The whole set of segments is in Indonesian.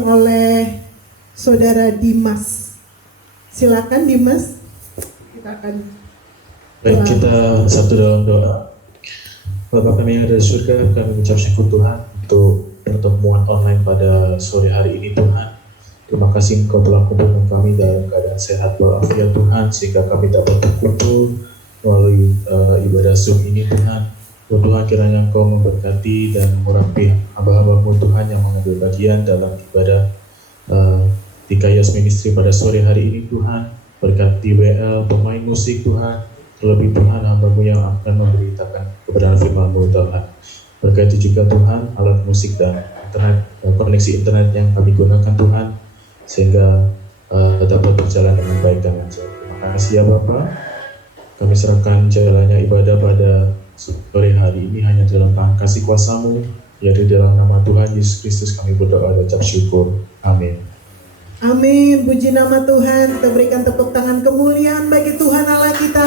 oleh Saudara Dimas. Silakan Dimas. Kita akan Baik, kita satu dalam doa. Bapa kami yang ada di surga, kami mengucap syukur Tuhan untuk pertemuan online pada sore hari ini Tuhan. Terima kasih Engkau telah kumpulkan kami dalam keadaan sehat walafiat Tuhan, sehingga kami dapat berkumpul melalui ibadah Zoom ini Tuhan. Tuhan, kiranya Engkau memberkati dan mengurapi hamba-hamba-Mu Tuhan yang mengambil bagian dalam ibadah di Kairos Ministry pada sore hari ini Tuhan. Berkati WL, pemain musik Tuhan, terlebih Tuhan hamba-Mu yang akan memberitakan kebenaran firman-Mu Tuhan. Berkati juga Tuhan alat musik dan internet, koneksi internet yang kami gunakan Tuhan, sehingga dapat berjalan dengan baik dan lancar. Terima kasih ya Bapak. Kami serahkan jalannya ibadah pada sore hari ini hanya dalam tangan kasih kuasa-Mu, yaitu dalam nama Tuhan Yesus Kristus kami berdoa dan ucap syukur. Amin. Amin. Puji nama Tuhan. Kita berikan tepuk tangan kemuliaan bagi Tuhan Allah kita.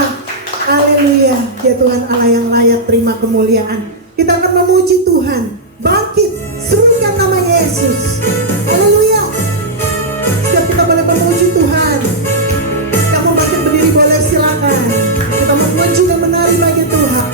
Haleluya. Ya Tuhan Allah yang layak terima kemuliaan. Kita akan memuji Tuhan. Bangkit, serukan nama Yesus. Haleluya. Setiap kita boleh memuji Tuhan. Kamu bangkit berdiri boleh, silakan. Kita memuji dan menari bagi Tuhan.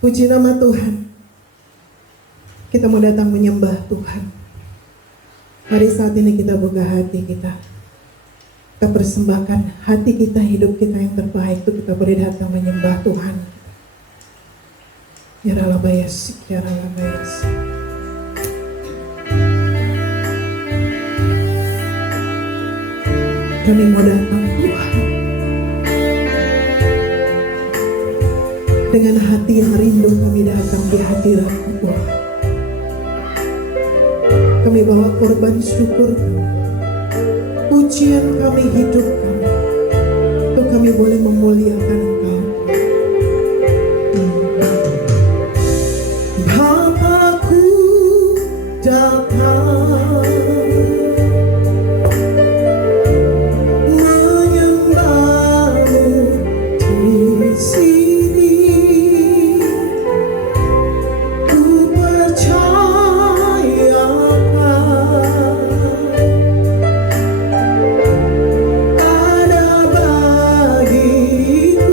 Puji nama Tuhan. Kita mau datang menyembah Tuhan. Mari saat ini kita buka hati kita. Kita persembahkan hati kita, hidup kita yang terbaik itu kita boleh datang menyembah Tuhan. Ya Ralabayas, ya Ralabayas. Kami mau datang Tuhan dengan hati yang rindu, kami datang di hadirat-Mu Tuhan. Kami bawa korban syukur kami, pujian kami, hidup kami, untuk kami boleh memuliakan Engkau. Bapakku datang menyembah-Mu di sini. Ku percaya ada bagiku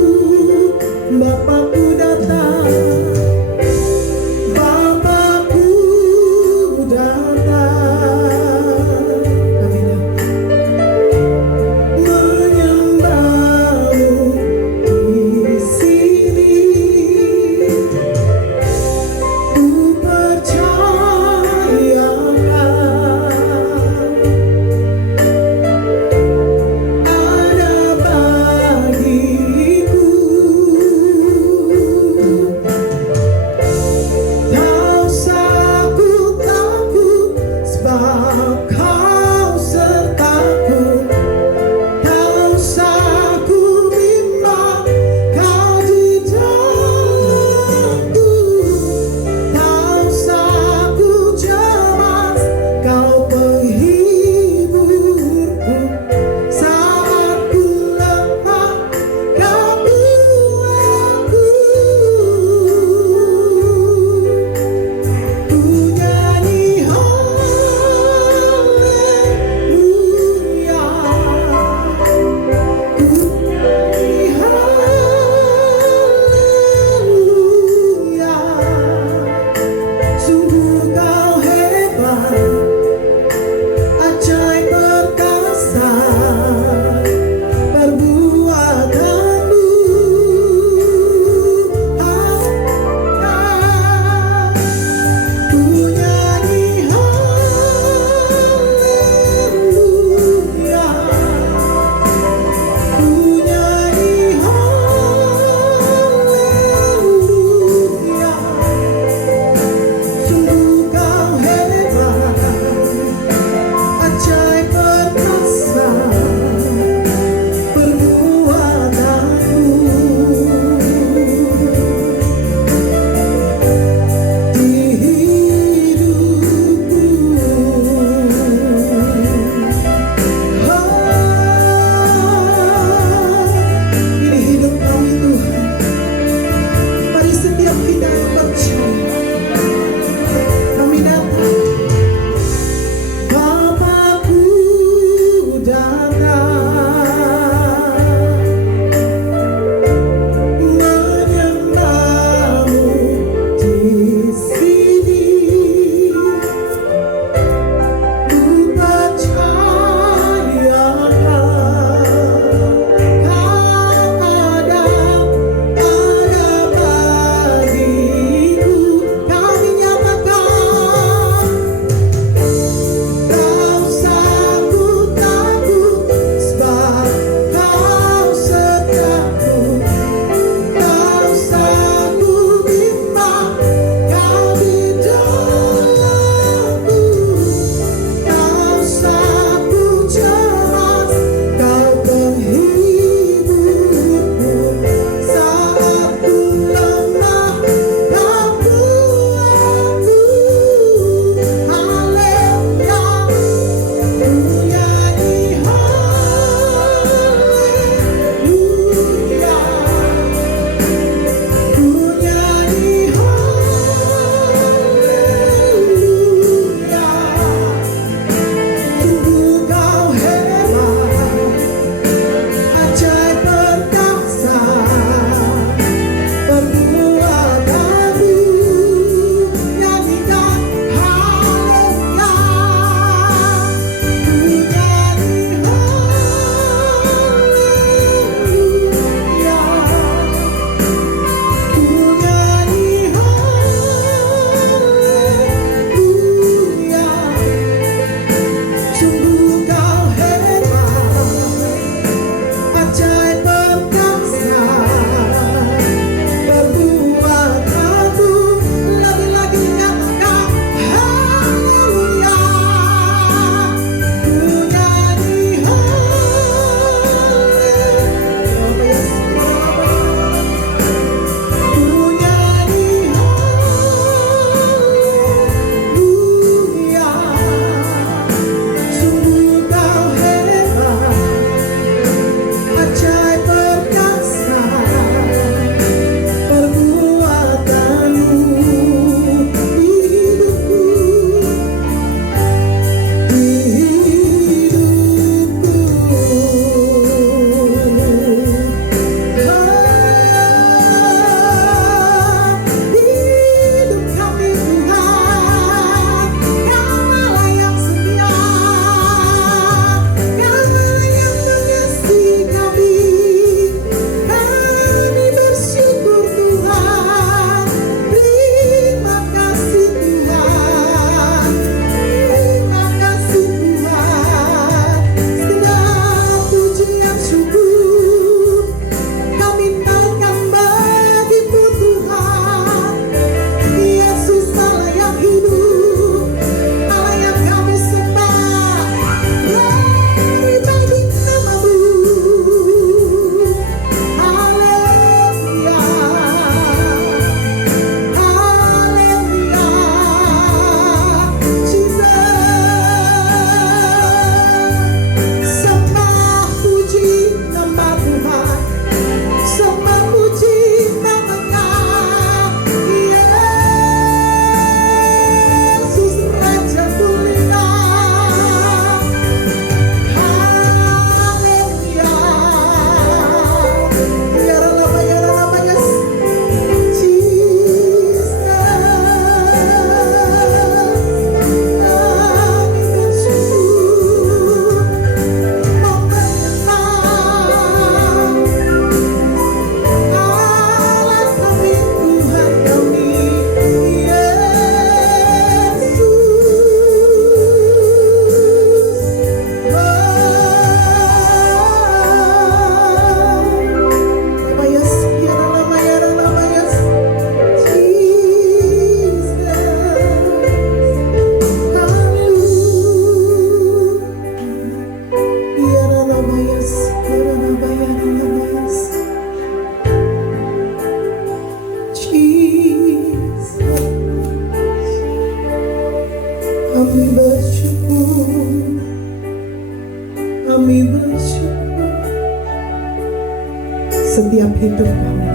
hidup kami.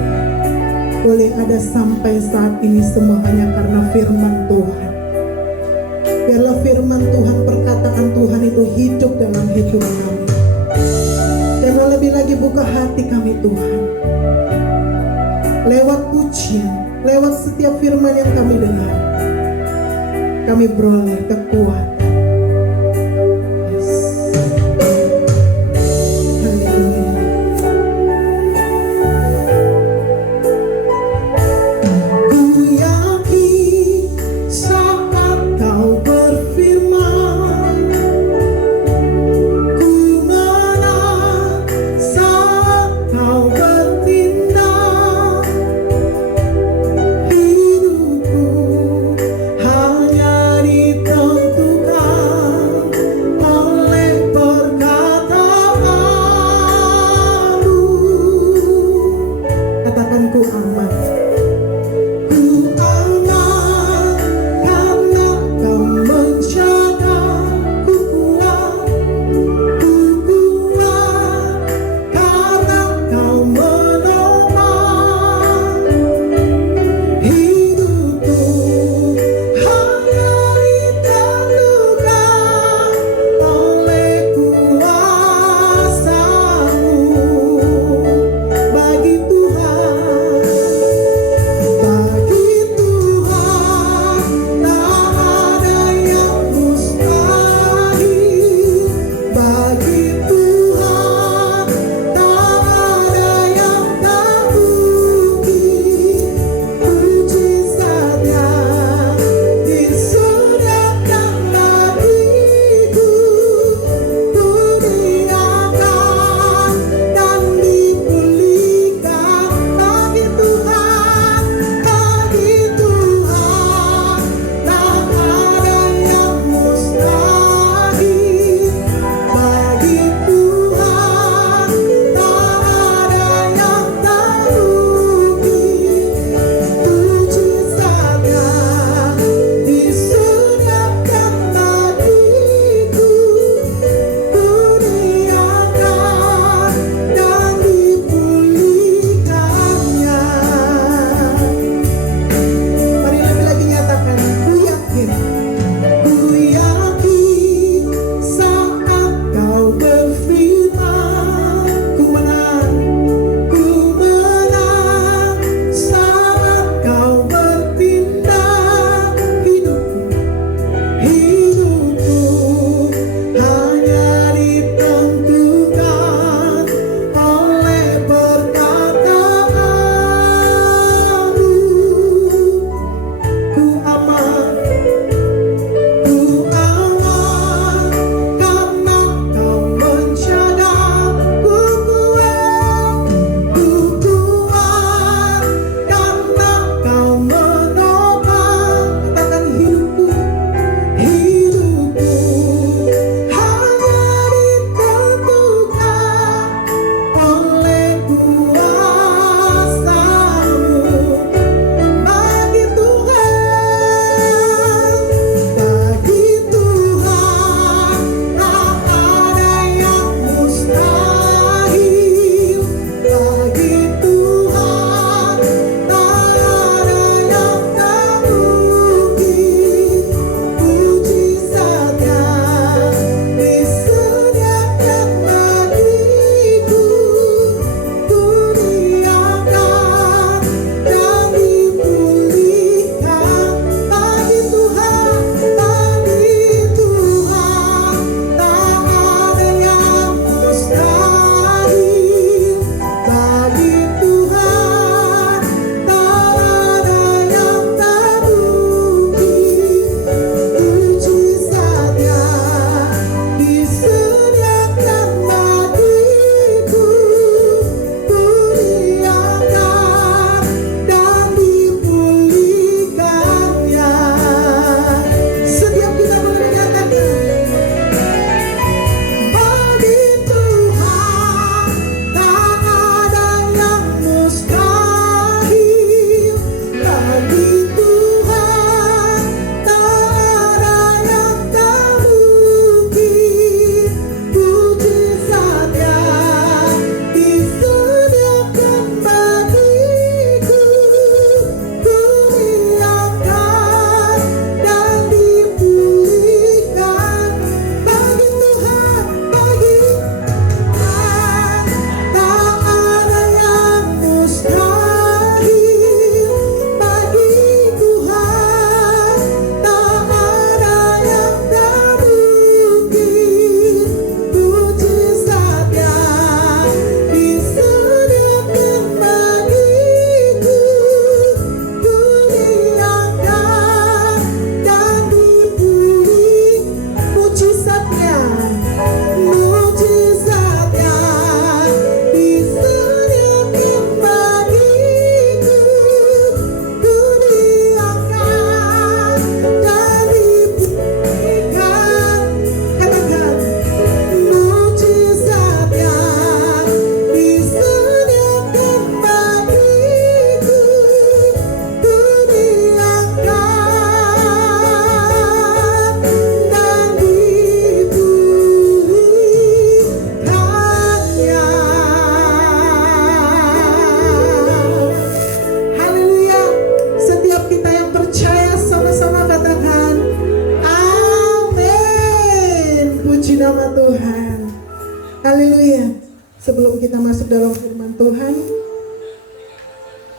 Boleh ada sampai saat ini semua hanya karena firman Tuhan. Biarlah firman Tuhan, perkataan Tuhan itu hidup dalam hidup kami. Jangan lebih lagi buka hati kami Tuhan. Lewat pujian, lewat setiap firman yang kami dengar, kami beroleh kekuatan. Yes. Haleluya. Ku yakin saat kau berfirman, ku menang saat kau bertindak. Hidupku hanya ditentukan oleh perkataanmu. Katakan ku aman. Ku aman karena kau menjaga. Ku kuat karena kau menopang. Hidupku hanya ditentukan oleh kuasa-Mu. Bagi Tuhan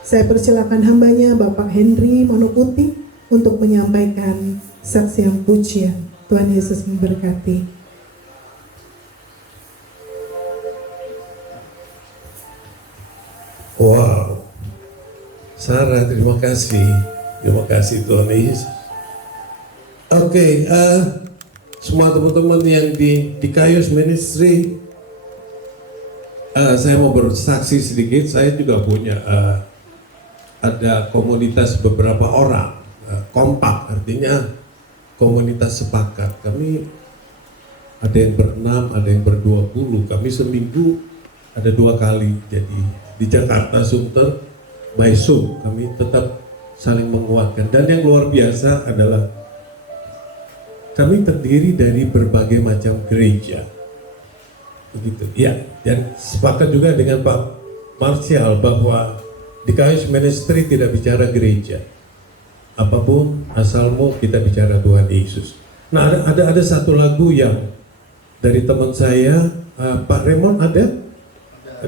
Saya persilakan hambanya Bapak Henry Monoputi untuk menyampaikan saksian pujian. Tuhan Yesus memberkati. Wow, Sarah, terima kasih Tuhan Yesus. Oke, semua teman-teman yang di Kayus Ministry, saya mau bersaksi sedikit. Saya juga punya ada komunitas beberapa orang, kompak, artinya komunitas sepakat. Kami ada yang berenam, ada yang ber-20. Kami seminggu ada 2 kali. Jadi di Jakarta, Sunter, by Zoom, kami tetap saling menguatkan. Dan yang luar biasa adalah kami terdiri dari berbagai macam gereja. Begitu. Ya, dan sepakat juga dengan Pak Martial bahwa di Kayus Ministry tidak bicara gereja. Apapun asalmu, kita bicara Tuhan Yesus. Nah, ada satu lagu yang dari teman saya, Pak Raymond ada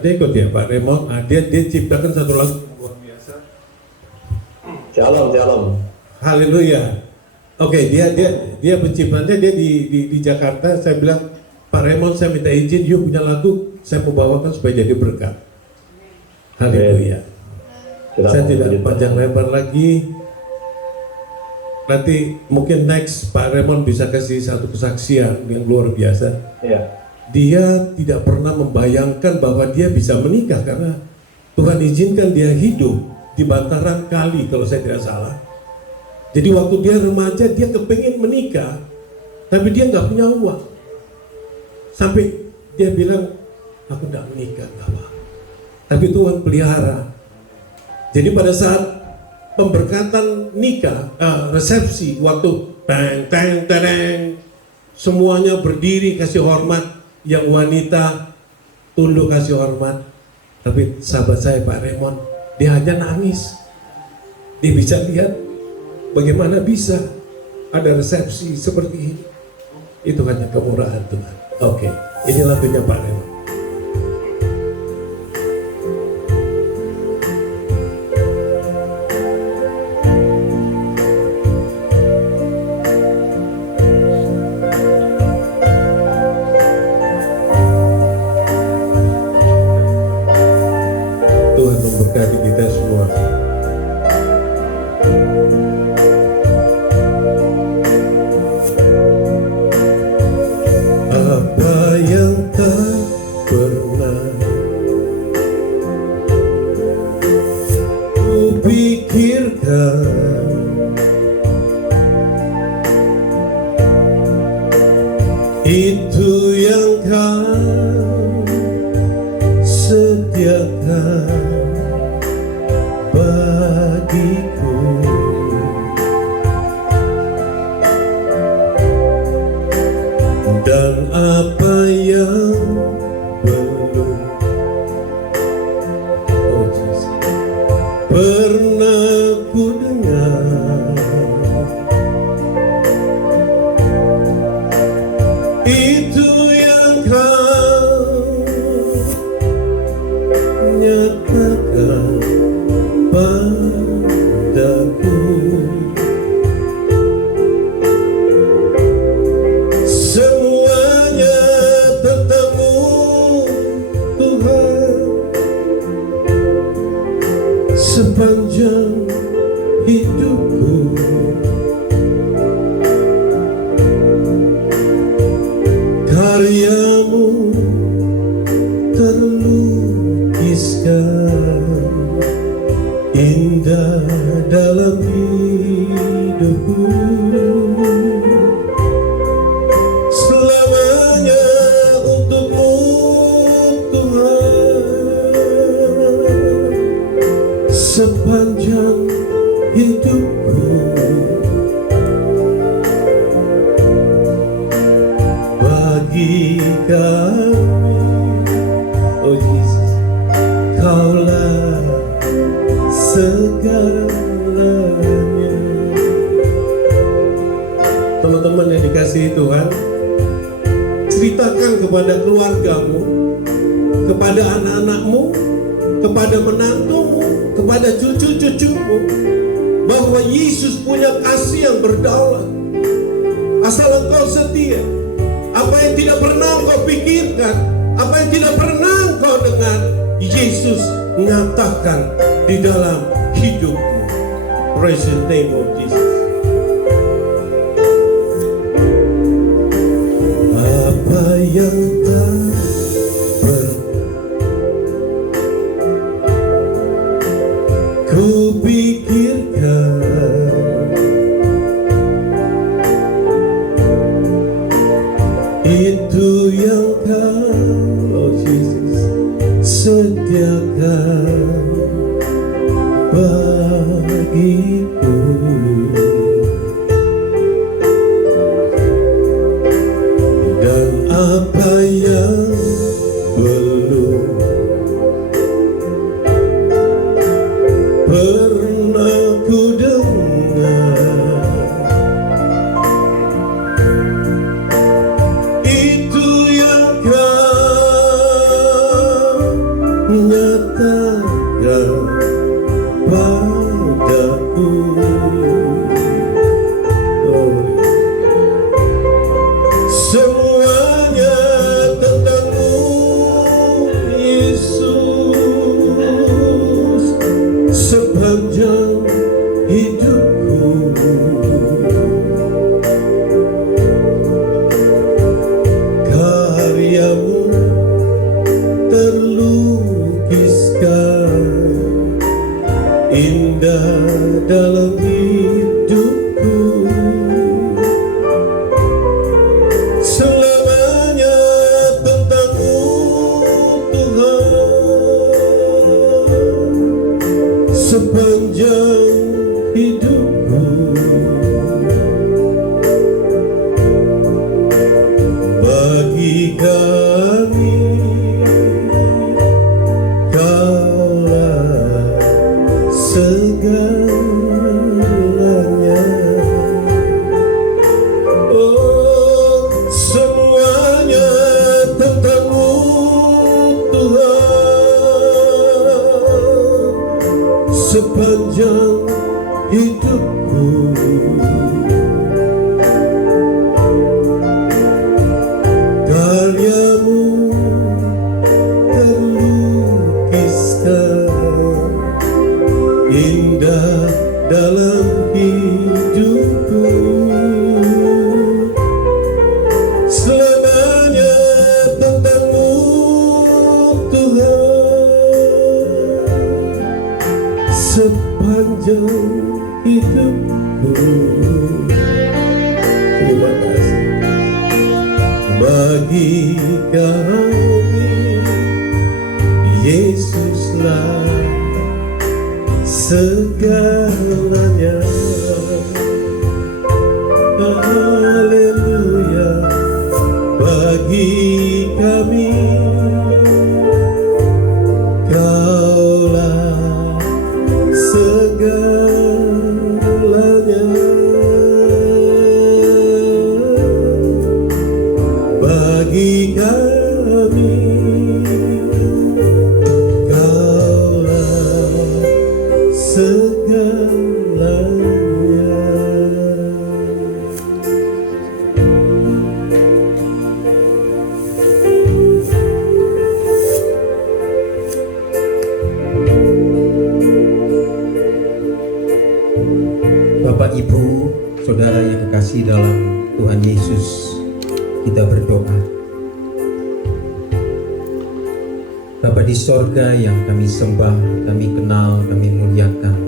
ikut ya Pak Raymond. Dia ciptakan satu lagu luar biasa. Shalom. Haleluya. Oke, dia penciptanya, dia di Jakarta. Saya bilang, Pak Raymond, saya minta izin, yuk punya lagu, saya mau bawakan supaya jadi berkat. Haleluya. Saya tidak panjang lebar lagi. Nanti mungkin next Pak Raymond bisa kasih satu kesaksian yang luar biasa. Ya. Dia tidak pernah membayangkan bahwa dia bisa menikah karena Tuhan izinkan dia hidup di bantaran kali kalau saya tidak salah. Jadi waktu dia remaja dia kepengen menikah, tapi dia nggak punya uang. Sampai dia bilang, aku nggak menikah, nggak apa. Tapi Tuhan pelihara. Jadi pada saat pemberkatan nikah, resepsi, waktu teng, semuanya berdiri kasih hormat. Yang wanita tunduk kasih hormat. Tapi sahabat saya Pak Raymond, dia hanya nangis. Dia bisa lihat bagaimana bisa ada resepsi seperti ini. Itu hanya kemurahan Tuhan. Oke, ini lagunya Pak Raymond. Tuhan memberkati kita semua. Apa yang tak pernah kupikirkan, itu yang kau sediakan bagiku. Dan apa yang belum pernah ku dengar, itu yang kau nyatakan padaku. Semuanya tentang-Mu Tuhan, sepanjang hidupku. Karya-Mu terlukiskan indah dalam hidupku. Selamanya untuk-Mu Tuhan, sepanjang hidupku. Bagi kami, oh Yesus, Kaulah segalanya. Teman-teman yang dikasihi Tuhan, ceritakan kepada keluargamu, kepada anak-anakmu, kepada menantumu, kepada kepada cucu-cucumu bahwa Yesus punya kasih yang berdaulat. Asal engkau setia, apa yang tidak pernah engkau pikirkan, apa yang tidak pernah engkau dengar, Yesus nyatakan di dalam hidupmu. Praise the name of Jesus. Apa yang tak ku pikirkan, itu yang kau, Jesus, sediakan bagiku. Dan apa yang belum pernah ku dengar, itu yang kau nyatakan padaku. Semuanya tentang-Mu, Yesus, sepanjang hidupku. Karya-Mu terlukiskan indah dalam hidupku. Selamanya tentang-Mu, Tuhan, sepanjang hidupku. Bagi kami Kaulah segalanya. Oh, semuanya tentang-Mu, Tuhan, sepanjang hidupku. Karya-Mu terlukiskan indah dalam hidupku. Selamanya tentang-Mu, Tuhan, sepanjang hidupku. Terima kasih. Bagi kami Yesuslah segalanya. Haleluya. Bagi kami Kaulah segalanya. Bagi kami Kaulah segalanya. Bapak, Ibu, Saudara yang kekasih dalam Tuhan Yesus, kita berdoa. Bapa di sorga yang kami sembah, kami kenal, kami muliakan,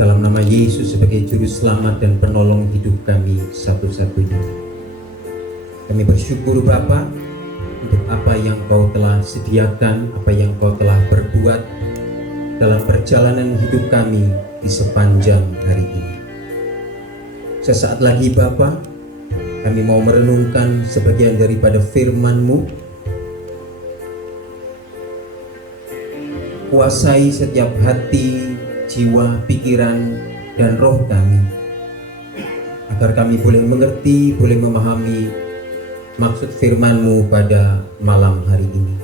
dalam nama Yesus sebagai Juru Selamat dan Penolong hidup kami satu-satunya. Kami bersyukur Bapa untuk apa yang Kau telah sediakan, apa yang Kau telah berbuat dalam perjalanan hidup kami di sepanjang hari ini. Sesaat lagi Bapa, kami mau merenungkan sebagian daripada firman-Mu. Kuasai setiap hati, jiwa, pikiran, dan roh kami, agar kami boleh mengerti, boleh memahami maksud firman-Mu pada malam hari ini.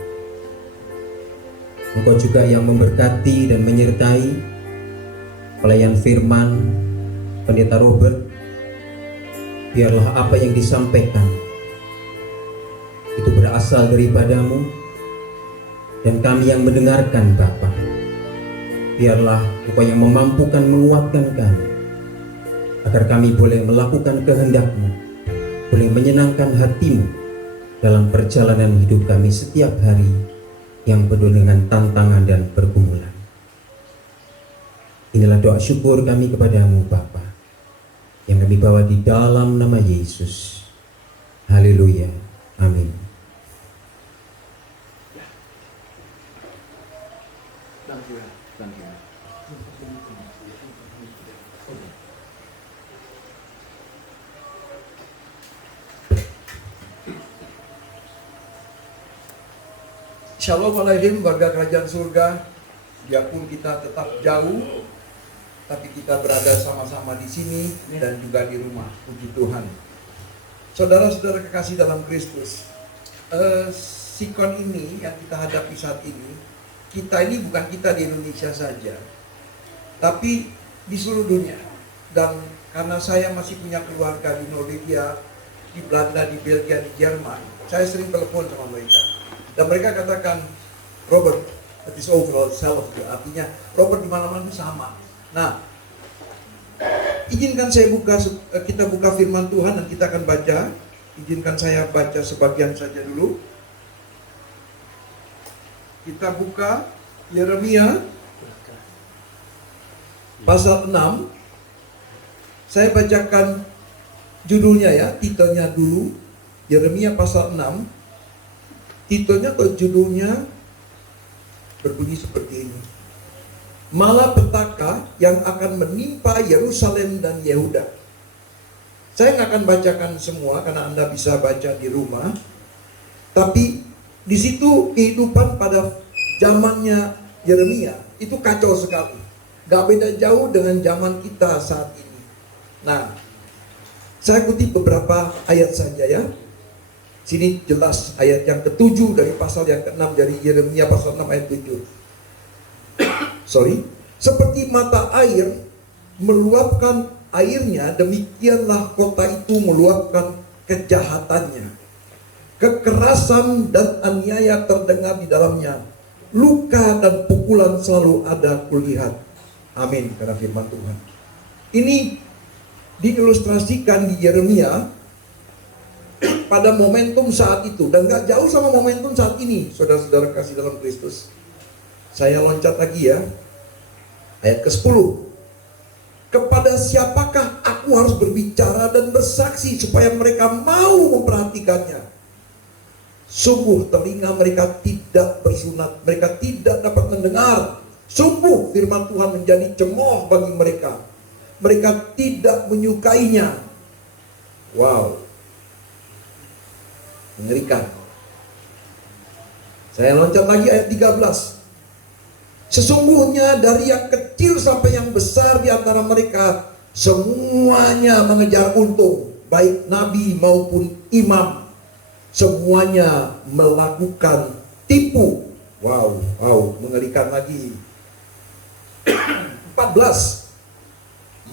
Engkau juga yang memberkati dan menyertai pelayan firman Pendeta Robert. Biarlah apa yang disampaikan itu berasal daripadamu, dan kami yang mendengarkan Bapa, biarlah Engkau yang memampukan, menguatkan kami, agar kami boleh melakukan kehendak-Mu, boleh menyenangkan hati-Mu dalam perjalanan hidup kami setiap hari yang penuh dengan tantangan dan pergumulan. Inilah doa syukur kami kepadamu Bapa, yang kami bawa di dalam nama Yesus. Haleluya. Amin. Shalom alaikum warga kerajaan surga. Biarpun kita tetap jauh, tapi kita berada sama-sama di sini dan juga di rumah. Puji Tuhan. Saudara-saudara kekasih dalam Kristus, sikon ini yang kita hadapi saat ini, kita ini bukan kita di Indonesia saja, tapi di seluruh dunia. Dan karena saya masih punya keluarga di Norwegia, di Belanda, di Belgia, di Jerman, saya sering telepon sama mereka. Dan mereka katakan, Robert, that is overall self, artinya Robert di mana-mana itu sama. Nah, izinkan saya kita buka firman Tuhan dan kita akan baca. Izinkan saya baca sebagian saja dulu. Kita buka Yeremia pasal 6. Saya bacakan judulnya ya, titelnya dulu. Yeremia pasal 6. Titelnya atau judulnya berbunyi seperti ini. Malapetaka yang akan menimpa Yerusalem dan Yehuda. Saya nggak akan bacakan semua karena Anda bisa baca di rumah. Tapi di situ kehidupan pada zamannya Yeremia itu kacau sekali. Gak beda jauh dengan zaman kita saat ini. Nah, saya kutip beberapa ayat saja ya. Sini jelas ayat yang ke-7 dari pasal yang ke-6 dari Yeremia pasal 6 ayat 7. Seperti mata air meluapkan airnya, demikianlah kota itu meluapkan kejahatannya. Kekerasan dan aniaya terdengar di dalamnya. Luka dan pukulan selalu ada kulihat. Amin, karena firman Tuhan. Ini diilustrasikan di Yeremia pada momentum saat itu, dan gak jauh sama momentum saat ini, saudara-saudara kasih dalam Kristus. Saya loncat lagi ya, ayat ke-10. Kepada siapakah aku harus berbicara dan bersaksi supaya mereka mau memperhatikannya? Sungguh telinga mereka tidak bersunat, mereka tidak dapat mendengar. Sungguh firman Tuhan menjadi cemooh bagi mereka. Mereka tidak menyukainya. Wow, mengerikan. Saya loncat lagi ayat 13. Sesungguhnya dari yang kecil sampai yang besar di antara mereka, semuanya mengejar untung, baik nabi maupun imam. Semuanya melakukan tipu. Wow, mengerikan lagi. 14.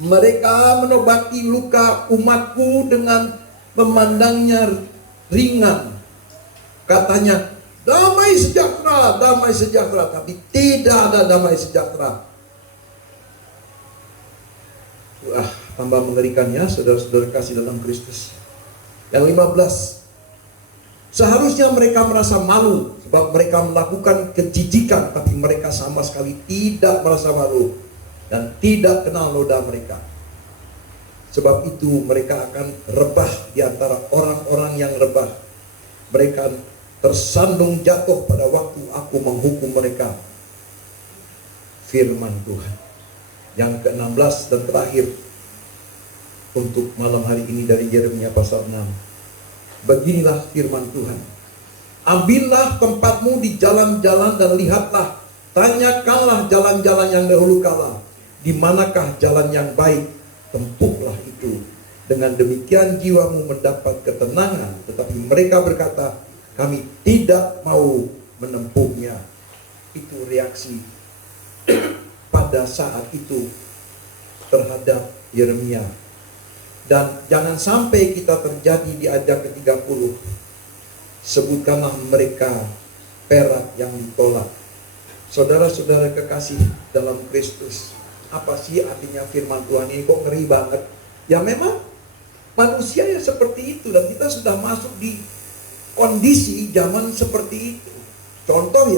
Mereka menobati luka umatku dengan memandangnya ringan. Katanya damai sejahtera, tapi tidak ada damai sejahtera. Wah, tambah mengerikannya saudara-saudara kasih dalam Kristus. Yang 15. Seharusnya mereka merasa malu sebab mereka melakukan kejijikan, tapi mereka sama sekali tidak merasa malu dan tidak kenal noda mereka. Sebab itu mereka akan rebah di antara orang-orang yang rebah. Mereka tersandung jatuh pada waktu aku menghukum mereka. Firman Tuhan. Yang ke-16 dan terakhir untuk malam hari ini dari Yeremia pasal 6. Beginilah firman Tuhan. Ambillah tempatmu di jalan-jalan dan lihatlah. Tanyakanlah jalan-jalan yang dahulu kala. Di manakah jalan yang baik? Tempuhlah itu. Dengan demikian jiwamu mendapat ketenangan. Tetapi mereka berkata, kami tidak mau menempuhnya. itu reaksi pada saat itu terhadap Yeremia. Dan jangan sampai kita terjadi di ayat ke-30. Sebutkanlah mereka perak yang ditolak. Saudara-saudara kekasih dalam Kristus, apa sih artinya firman Tuhan ini? Kok ngeri banget? Ya memang manusia yang seperti itu, dan kita sudah masuk di kondisi zaman seperti itu. Contoh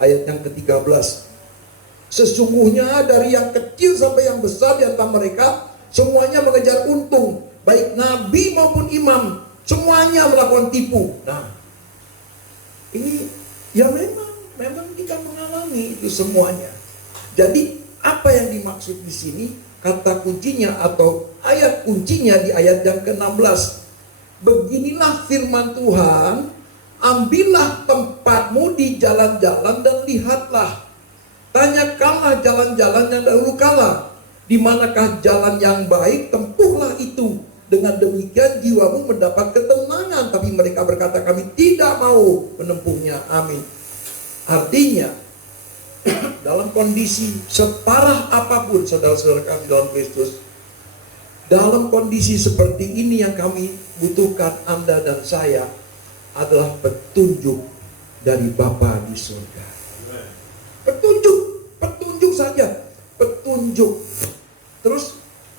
ayat yang ke-13. Sesungguhnya dari yang kecil sampai yang besar di antara mereka semuanya mengejar untung, baik nabi maupun imam, semuanya melakukan tipu. Nah, ini ya memang kita mengalami itu semuanya. Jadi apa yang dimaksud di sini? Kata kuncinya atau ayat kuncinya di ayat yang ke-16. Beginilah firman Tuhan, ambillah tempatmu di jalan-jalan dan lihatlah. Tanyakanlah jalan-jalan yang dahulu kala, di manakah jalan yang baik, tempuhlah itu. Dengan demikian jiwamu mendapat ketenangan. Tapi mereka berkata, kami tidak mau menempuhnya. Amin. Artinya, dalam kondisi separah apapun, saudara-saudara kami dalam Kristus, dalam kondisi seperti ini yang kami butuhkan, Anda dan saya, adalah petunjuk dari Bapa di surga. Petunjuk saja, petunjuk. Terus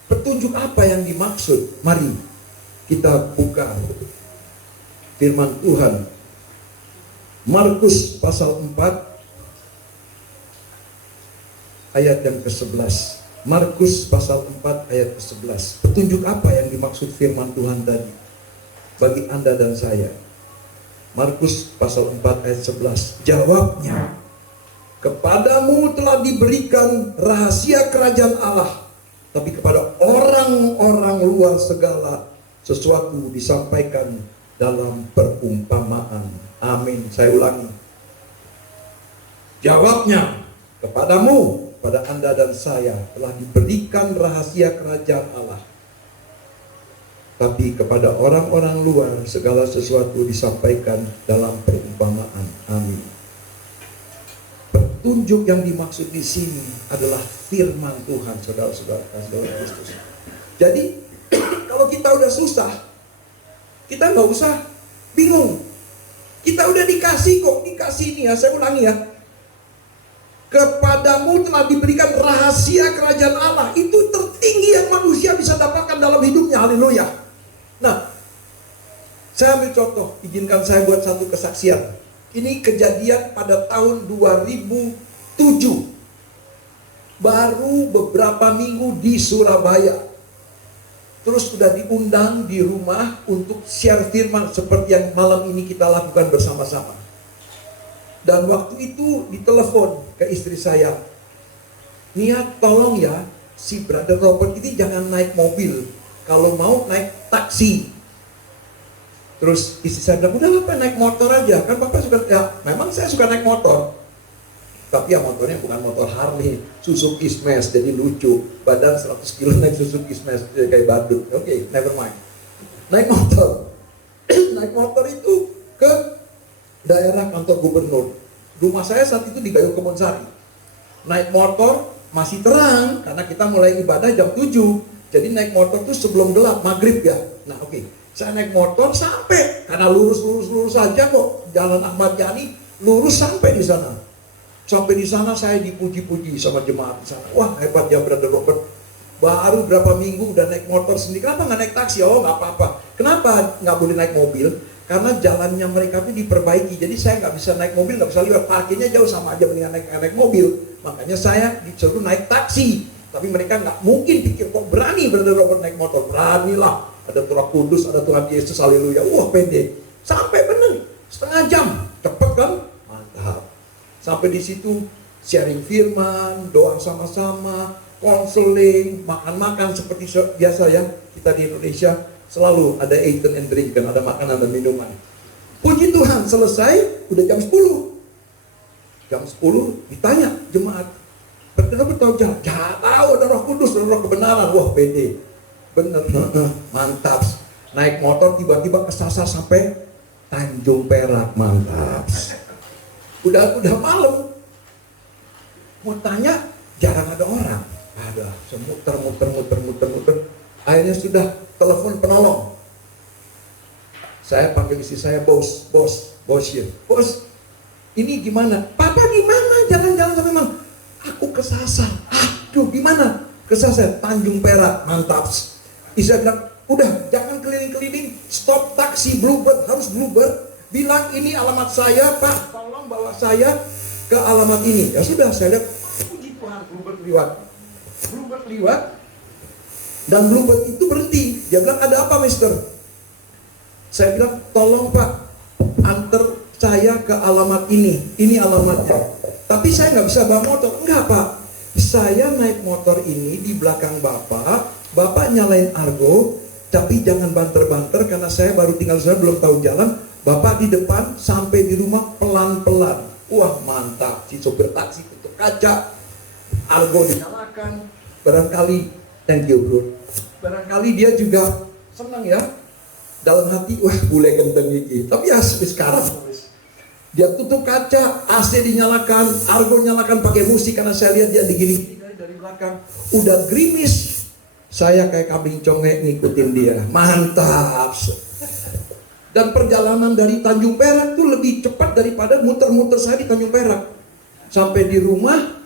petunjuk apa yang dimaksud? Mari kita buka firman Tuhan. Markus pasal 4 ayat yang ke-11. Markus pasal 4 ayat ke-11. Petunjuk apa yang dimaksud firman Tuhan tadi bagi Anda dan saya? Markus pasal 4 ayat 11. Jawabnya, kepadamu telah diberikan rahasia kerajaan Allah, tapi kepada orang-orang luar segala sesuatu disampaikan dalam perumpamaan. Amin. Saya ulangi. Jawabnya, kepadamu, pada Anda dan saya telah diberikan rahasia kerajaan Allah, tapi kepada orang-orang luar segala sesuatu disampaikan dalam perumpamaan. Amin. Petunjuk yang dimaksud di sini adalah firman Tuhan, saudara-saudara dalam Kristus. Jadi kalau kita udah susah, kita nggak usah bingung. Kita udah dikasih kok, dikasih ini ya, saya ulangi ya. Kepadamu telah diberikan rahasia kerajaan Allah. Itu tertinggi yang manusia bisa dapatkan dalam hidupnya. Haleluya. Nah, saya ambil contoh. Izinkan saya buat satu kesaksian. Ini kejadian pada tahun 2007. Baru beberapa minggu di Surabaya. Terus sudah diundang di rumah untuk share firman seperti yang malam ini kita lakukan bersama-sama. Dan waktu itu ditelepon ke istri saya. Nia, tolong ya, si Brother Robert ini jangan naik mobil. Kalau mau naik taksi. Terus istri saya bilang, udah apa naik motor aja. Kan Bapak suka, ya memang saya suka naik motor. Tapi ya motornya bukan motor Harley, Suzuki Smash, jadi lucu. Badan 100 kilo naik Suzuki Smash, kayak badut. Oke, never mind. Naik motor. Naik motor itu ke daerah kantor gubernur. Rumah saya saat itu di Gayo Kebonsari. Naik motor masih terang, karena kita mulai ibadah jam 7. Jadi naik motor itu sebelum gelap, maghrib ya. Nah oke, saya naik motor sampai, karena lurus saja kok. Jalan Ahmad Yani, lurus sampai di sana. Sampai di sana saya dipuji-puji sama jemaat di sana. Wah hebat ya Brother Robert. Baru berapa minggu udah naik motor sendiri. Kenapa nggak naik taksi? Oh nggak apa-apa. Kenapa nggak boleh naik mobil? Karena jalannya mereka itu diperbaiki. Jadi saya nggak bisa naik mobil, nggak bisa lewat. Parkirnya jauh, sama aja mendingan naik mobil. Makanya saya disuruh naik taksi. Tapi mereka nggak mungkin pikir kok berani Brother Robert naik motor. Beranilah. Ada Roh Kudus, ada Tuhan Yesus, haleluya. Wah pede. Sampai bener setengah jam. Cepet kan? Mantap. Sampai di situ sharing firman, doa sama-sama, konseling, makan-makan seperti biasa ya. Kita di Indonesia selalu ada eat and drink, kan ada makanan dan minuman. Puji Tuhan, selesai, udah jam 10. Jam 10 ditanya jemaat, berapa tahu jalan? Gak tahu, ada Roh Kudus, ada Roh kebenaran. Wah pede. Bener, mantap. Naik motor tiba-tiba kesasar sampai Tanjung Perak, mantap. Udah malam. Mau tanya, jarang ada orang. Ada, muter. Akhirnya sudah telepon penolong. Saya panggil istri saya, bos ya. Bos, ini gimana? Papa gimana? Jalan-jalan sama Mam. Aku kesasar. Aduh, gimana? Kesasar, Tanjung Perak, mantap. Istri bilang, udah jangan keliling-keliling, stop taksi Bluebird, harus Bluebird. Bilang ini alamat saya, Pak, tolong bawa saya ke alamat ini. Ya sudah, saya lihat, puji Tuhan, Bluebird liwat. Dan Bluebird itu berhenti. Dia bilang, ada apa, Mister? Saya bilang, tolong Pak, antar saya ke alamat ini. Ini alamatnya. Tapi saya nggak bisa bawa motor. Enggak Pak, saya naik motor ini di belakang Bapak nyalain argo, tapi jangan banter-banter karena saya baru tinggal di sana, belum tahu jalan. Bapak di depan, sampai di rumah pelan-pelan. Wah mantap, si sopir taksi tutup kaca, argo dinyalakan. Barangkali, thank you bro, barangkali dia juga senang ya. Dalam hati, wah bule gendeng gigi. Tapi ya sekarang dia tutup kaca, AC dinyalakan, argo nyalakan pakai musik karena saya lihat dia digini dari belakang. Udah gerimis, saya kayak kambing congek ngikutin dia. Mantap. Dan perjalanan dari Tanjung Perak tuh lebih cepat daripada muter-muter saya di Tanjung Perak. Sampai di rumah,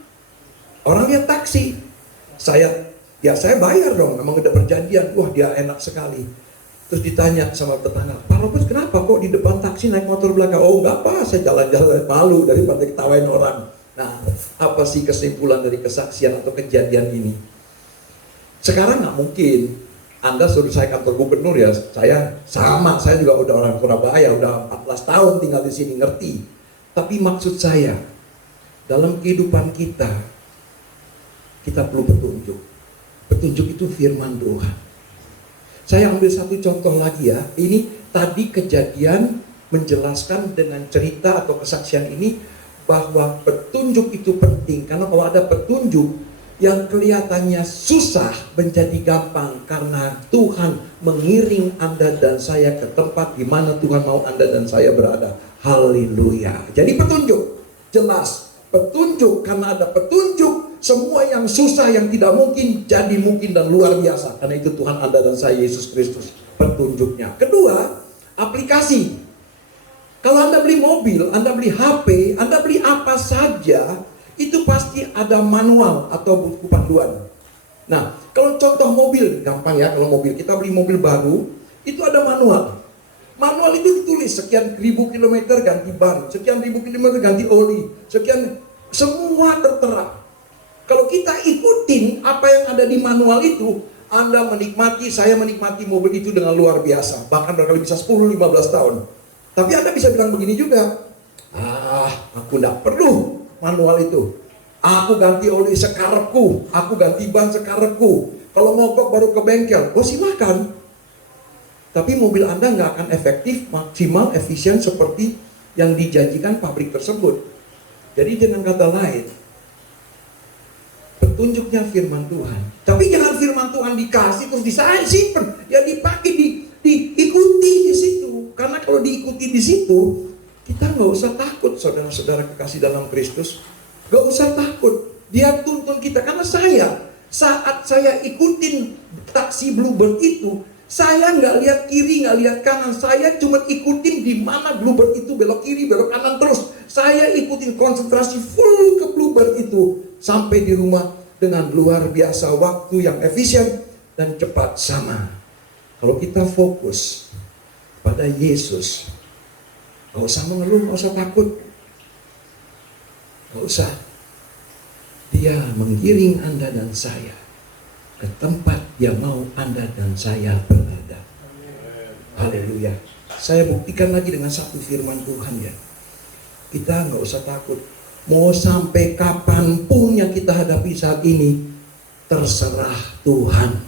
orang lihat taksi. Saya bayar dong, memang udah perjanjian. Wah dia enak sekali. Terus ditanya sama tetangga, Pak Robert kenapa kok di depan taksi naik motor belakang? Oh enggak apa, saya jalan-jalan malu daripada ketawain orang. Nah, apa sih kesimpulan dari kesaksian atau kejadian ini? Sekarang nggak mungkin Anda suruh saya kantor gubernur ya, saya juga udah orang Surabaya, udah 14 tahun tinggal di sini, ngerti. Tapi maksud saya, dalam kehidupan kita perlu petunjuk. Petunjuk itu firman Tuhan. Saya ambil satu contoh lagi ya. Ini tadi kejadian menjelaskan dengan cerita atau kesaksian ini bahwa petunjuk itu penting. Karena kalau ada petunjuk yang kelihatannya susah menjadi gampang karena Tuhan mengiring Anda dan saya ke tempat di mana Tuhan mau Anda dan saya berada. Haleluya. Jadi petunjuk jelas. Petunjuk, karena ada petunjuk, semua yang susah, yang tidak mungkin, jadi mungkin dan luar biasa. Karena itu Tuhan Anda dan saya, Yesus Kristus, petunjuknya. Kedua, aplikasi. Kalau Anda beli mobil, Anda beli HP, Anda beli apa saja, itu pasti ada manual atau buku panduan. Nah, kalau contoh mobil, gampang ya, kalau mobil, kita beli mobil baru, itu ada manual. Manual itu ditulis sekian ribu kilometer ganti ban, sekian ribu kilometer ganti oli, sekian, semua tertera. Kalau kita ikutin apa yang ada di manual itu, Anda menikmati, saya menikmati mobil itu dengan luar biasa. Bahkan barangkali bisa 10-15 tahun. Tapi Anda bisa bilang begini juga, aku tidak perlu manual itu. Aku ganti oli sekarepku, aku ganti ban sekarepku. Kalau mogok baru ke bengkel, oh silakan. Tapi mobil Anda nggak akan efektif, maksimal, efisien seperti yang dijanjikan pabrik tersebut. Jadi dengan kata lain, petunjuknya firman Tuhan. Tapi jangan firman Tuhan dikasih terus disimpan, ya dipakai, diikuti di situ. Karena kalau diikuti di situ, kita nggak usah takut, saudara-saudara kekasih dalam Kristus. Nggak usah takut. Dia tuntun kita karena saat saya ikutin taksi Bluebird itu, saya nggak lihat kiri, nggak lihat kanan. Saya cuma ikutin di mana Bluebird itu belok kiri, belok kanan terus. Saya ikutin konsentrasi full ke Bluebird itu. Sampai di rumah dengan luar biasa waktu yang efisien dan cepat sama. Kalau kita fokus pada Yesus, nggak usah mengeluh, nggak usah takut. Nggak usah. Dia menggiring Anda dan saya ke tempat yang mau Anda dan saya berada. Haleluya. Saya buktikan lagi dengan satu firman Tuhan ya. Kita nggak usah takut. Mau sampai kapanpun yang kita hadapi saat ini, terserah Tuhan.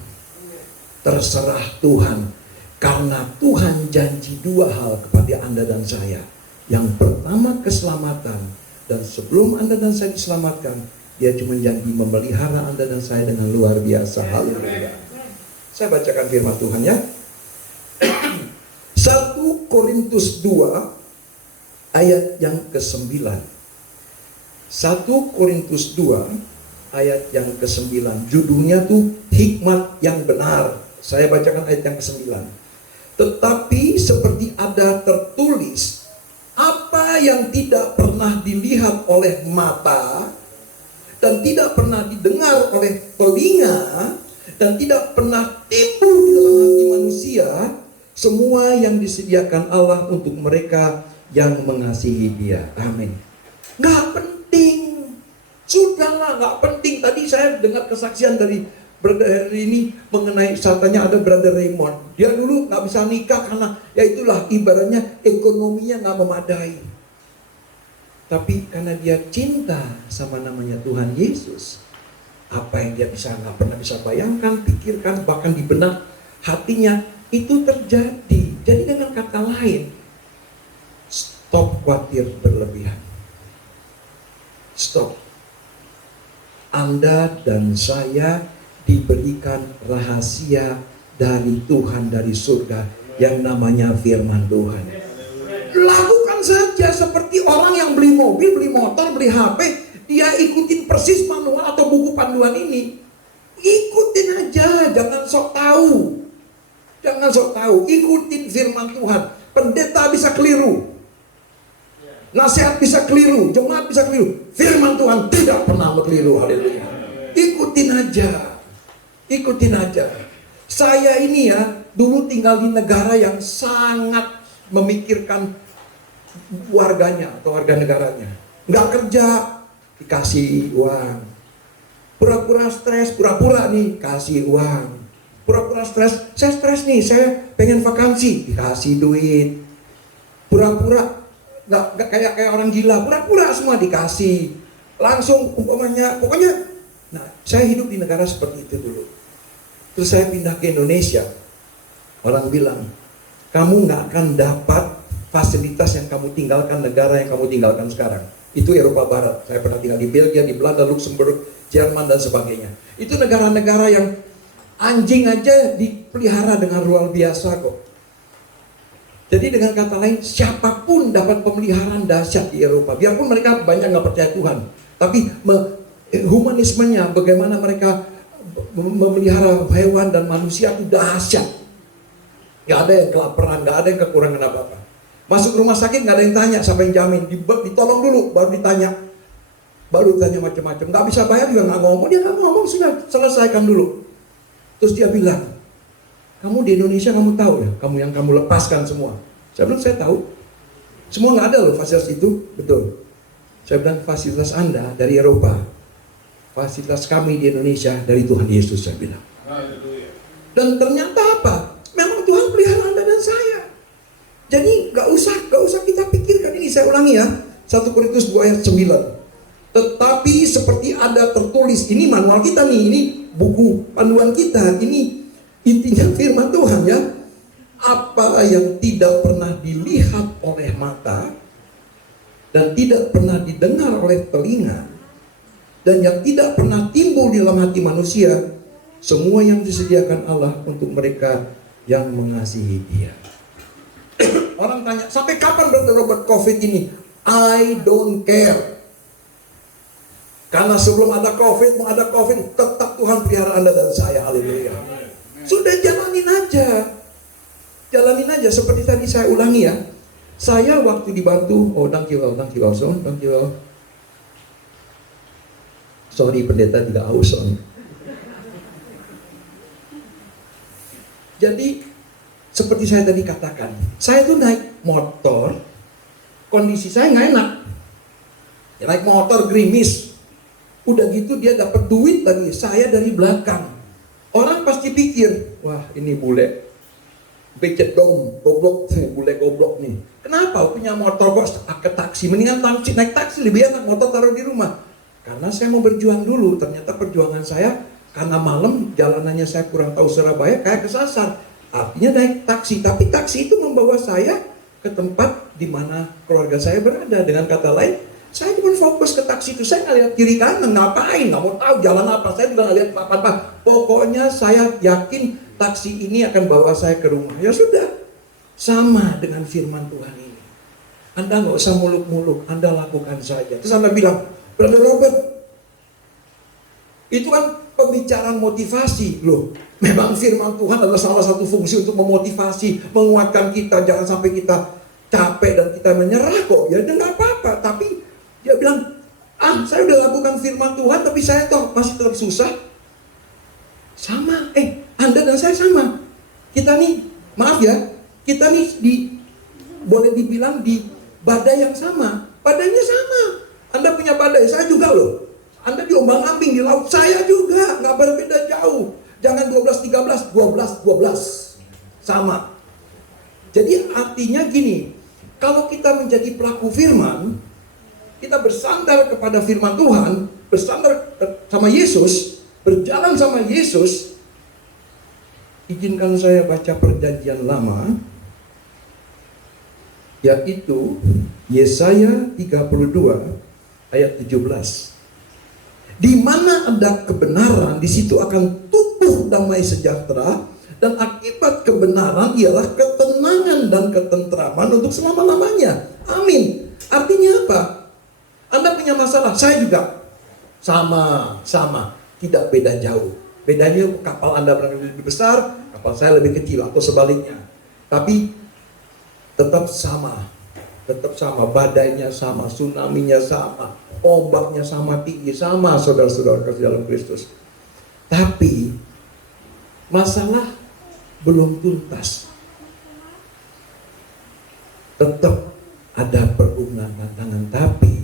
Terserah Tuhan. Karena Tuhan janji dua hal kepada Anda dan saya. Yang pertama keselamatan. Dan sebelum Anda dan saya diselamatkan, Dia cuma janji memelihara Anda dan saya dengan luar biasa. Haleluya. Saya bacakan firman Tuhan ya. 1 Korintus 2 ayat yang ke-9. 1 Korintus 2 ayat yang ke-9. Judulnya tuh hikmat yang benar. Saya bacakan ayat yang ke-9. Tetapi seperti ada tertulis, apa yang tidak pernah dilihat oleh mata dan tidak pernah didengar oleh telinga dan tidak pernah timbul di dalam hati manusia, semua yang disediakan Allah untuk mereka yang mengasihi Dia. Amin. Nggak penting. Sudahlah, nggak penting. Tadi saya dengar kesaksian dari brother ini mengenai, katanya ada brother Raymond. Dia dulu nggak bisa nikah karena ya itulah ibaratnya ekonominya nggak memadai. Tapi karena dia cinta sama namanya Tuhan Yesus, apa yang dia nggak pernah bisa bayangkan, pikirkan, bahkan di benak hatinya itu terjadi. Jadi dengan kata lain, stop khawatir berlebihan. Stop. Anda dan saya diberikan rahasia dari Tuhan, dari surga, yang namanya firman Tuhan. Lakukan saja seperti orang yang beli mobil, beli motor, beli HP. Dia ikutin persis manual atau buku panduan ini. Ikutin aja, jangan sok tahu. Jangan sok tahu, ikutin firman Tuhan. Pendeta bisa keliru, nasihat bisa keliru, jemaat bisa keliru. Firman Tuhan tidak pernah keliru. Haleluya. Ikutin aja. Ikutin aja. Saya ini ya, dulu tinggal di negara yang sangat memikirkan warganya atau warga negaranya. Nggak kerja, dikasih uang. Pura-pura stres, pura-pura nih, kasih uang. Pura-pura stres, saya stres nih, saya pengen vakansi, dikasih duit. Pura-pura nggak kayak orang gila, pura-pura semua dikasih, langsung pokoknya. Nah, saya hidup di negara seperti itu dulu. Terus saya pindah ke Indonesia. Orang bilang, kamu nggak akan dapat fasilitas yang kamu tinggalkan negara yang kamu tinggalkan sekarang. Itu Eropa Barat. Saya pernah tinggal di Belgia, di Belanda, Luxembourg, Jerman dan sebagainya. Itu negara-negara yang anjing aja dipelihara dengan luar biasa kok. Jadi dengan kata lain, siapapun dapat pemeliharaan dahsyat di Eropa. Biarpun mereka banyak nggak percaya Tuhan, tapi humanismenya, bagaimana mereka memelihara hewan dan manusia itu dahsyat. Nggak ada yang kelaparan, nggak ada yang kekurangan apa-apa. Masuk rumah sakit nggak ada yang tanya, siapa yang jamin? Ditolong dulu, baru ditanya. Baru ditanya macam-macam. Nggak bisa bayar juga nggak ngomong, dia nggak ngomong, sudah selesaikan dulu. Terus dia bilang, kamu di Indonesia kamu tahu ya, kamu lepaskan semua. Saya bilang saya tahu. Semua nggak ada loh fasilitas itu, betul. Saya bilang fasilitas Anda dari Eropa, fasilitas kami di Indonesia dari Tuhan Yesus, saya bilang. Dan ternyata apa? Memang Tuhan pelihara Anda dan saya. Jadi nggak usah kita pikirkan ini. Saya ulangi ya, 1 Korintus 2 ayat 9. Tetapi seperti ada tertulis, ini manual kita nih, ini buku panduan kita, ini intinya firman Tuhan ya. Apa yang tidak pernah dilihat oleh mata dan tidak pernah didengar oleh telinga dan yang tidak pernah timbul di dalam hati manusia, semua yang disediakan Allah untuk mereka yang mengasihi Dia. Orang tanya, sampai kapan berobat COVID ini? I don't care. Karena sebelum ada COVID, mau ada COVID, tetap Tuhan pelihara Anda dan saya. Haleluya. Sudah jalanin aja. Jalanin aja. Seperti tadi saya ulangi ya. Saya waktu dibantu, thank you also, thank you. Sorry pendeta tidak haus. Jadi, seperti saya tadi katakan, saya tuh naik motor, kondisi saya nggak enak. Ya, naik motor gerimis. Udah gitu dia dapat duit lagi, saya dari belakang. Orang pasti pikir, wah ini bule becet dong, goblok, bule goblok nih. Kenapa punya motor kok ke taksi? Mendingan taksi, naik taksi lebih enak, motor taruh di rumah. Karena saya mau berjuang dulu. Ternyata perjuangan saya karena malam jalanannya saya kurang tahu Surabaya, kayak kesasar. Artinya naik taksi, tapi taksi itu membawa saya ke tempat di mana keluarga saya berada. Dengan kata lain, saya cuma fokus ke taksi itu, saya nggak lihat kiri kanan, ngapain, nggak mau tahu jalan apa, saya juga nggak lihat apa-apa. Pokoknya saya yakin taksi ini akan bawa saya ke rumah. Ya sudah, sama dengan firman Tuhan ini. Anda nggak usah muluk-muluk, Anda lakukan saja. Terus Anda bilang, Brother Robert, itu kan pembicaraan motivasi loh. Memang firman Tuhan adalah salah satu fungsi untuk memotivasi, menguatkan kita. Jangan sampai kita capek dan kita menyerah kok. Ya nggak apa-apa. Tapi dia bilang, saya udah lakukan firman Tuhan, tapi saya toh masih tetap susah. Sama, Anda dan saya sama. Kita nih, maaf ya, kita nih boleh dibilang di badai yang sama. Badainya sama. Anda punya badai, saya juga loh. Anda diombang-ambing di laut, saya juga. Nggak berbeda jauh. Jangan 12-13, 12-12. Sama. Jadi artinya gini, kalau kita menjadi pelaku firman, kita bersandar kepada firman Tuhan, bersandar sama Yesus, berjalan sama Yesus. Izinkan saya baca perjanjian lama, yaitu Yesaya 32 ayat 17. Di mana ada kebenaran, di situ akan tumbuh damai sejahtera, dan akibat kebenaran ialah ketenangan dan ketentraman untuk selama-lamanya. Amin. Artinya apa? Anda punya masalah, saya juga. Sama. Tidak beda jauh. Bedanya kapal Anda barangkali lebih besar, kapal saya lebih kecil, atau sebaliknya. Tapi tetap sama. Tetap sama. Badainya sama, tsunami-nya sama, ombaknya sama tinggi, sama saudara-saudara kasih dalam Kristus. Tapi masalah belum tuntas. Tetap ada pergumulan tantangan. Tapi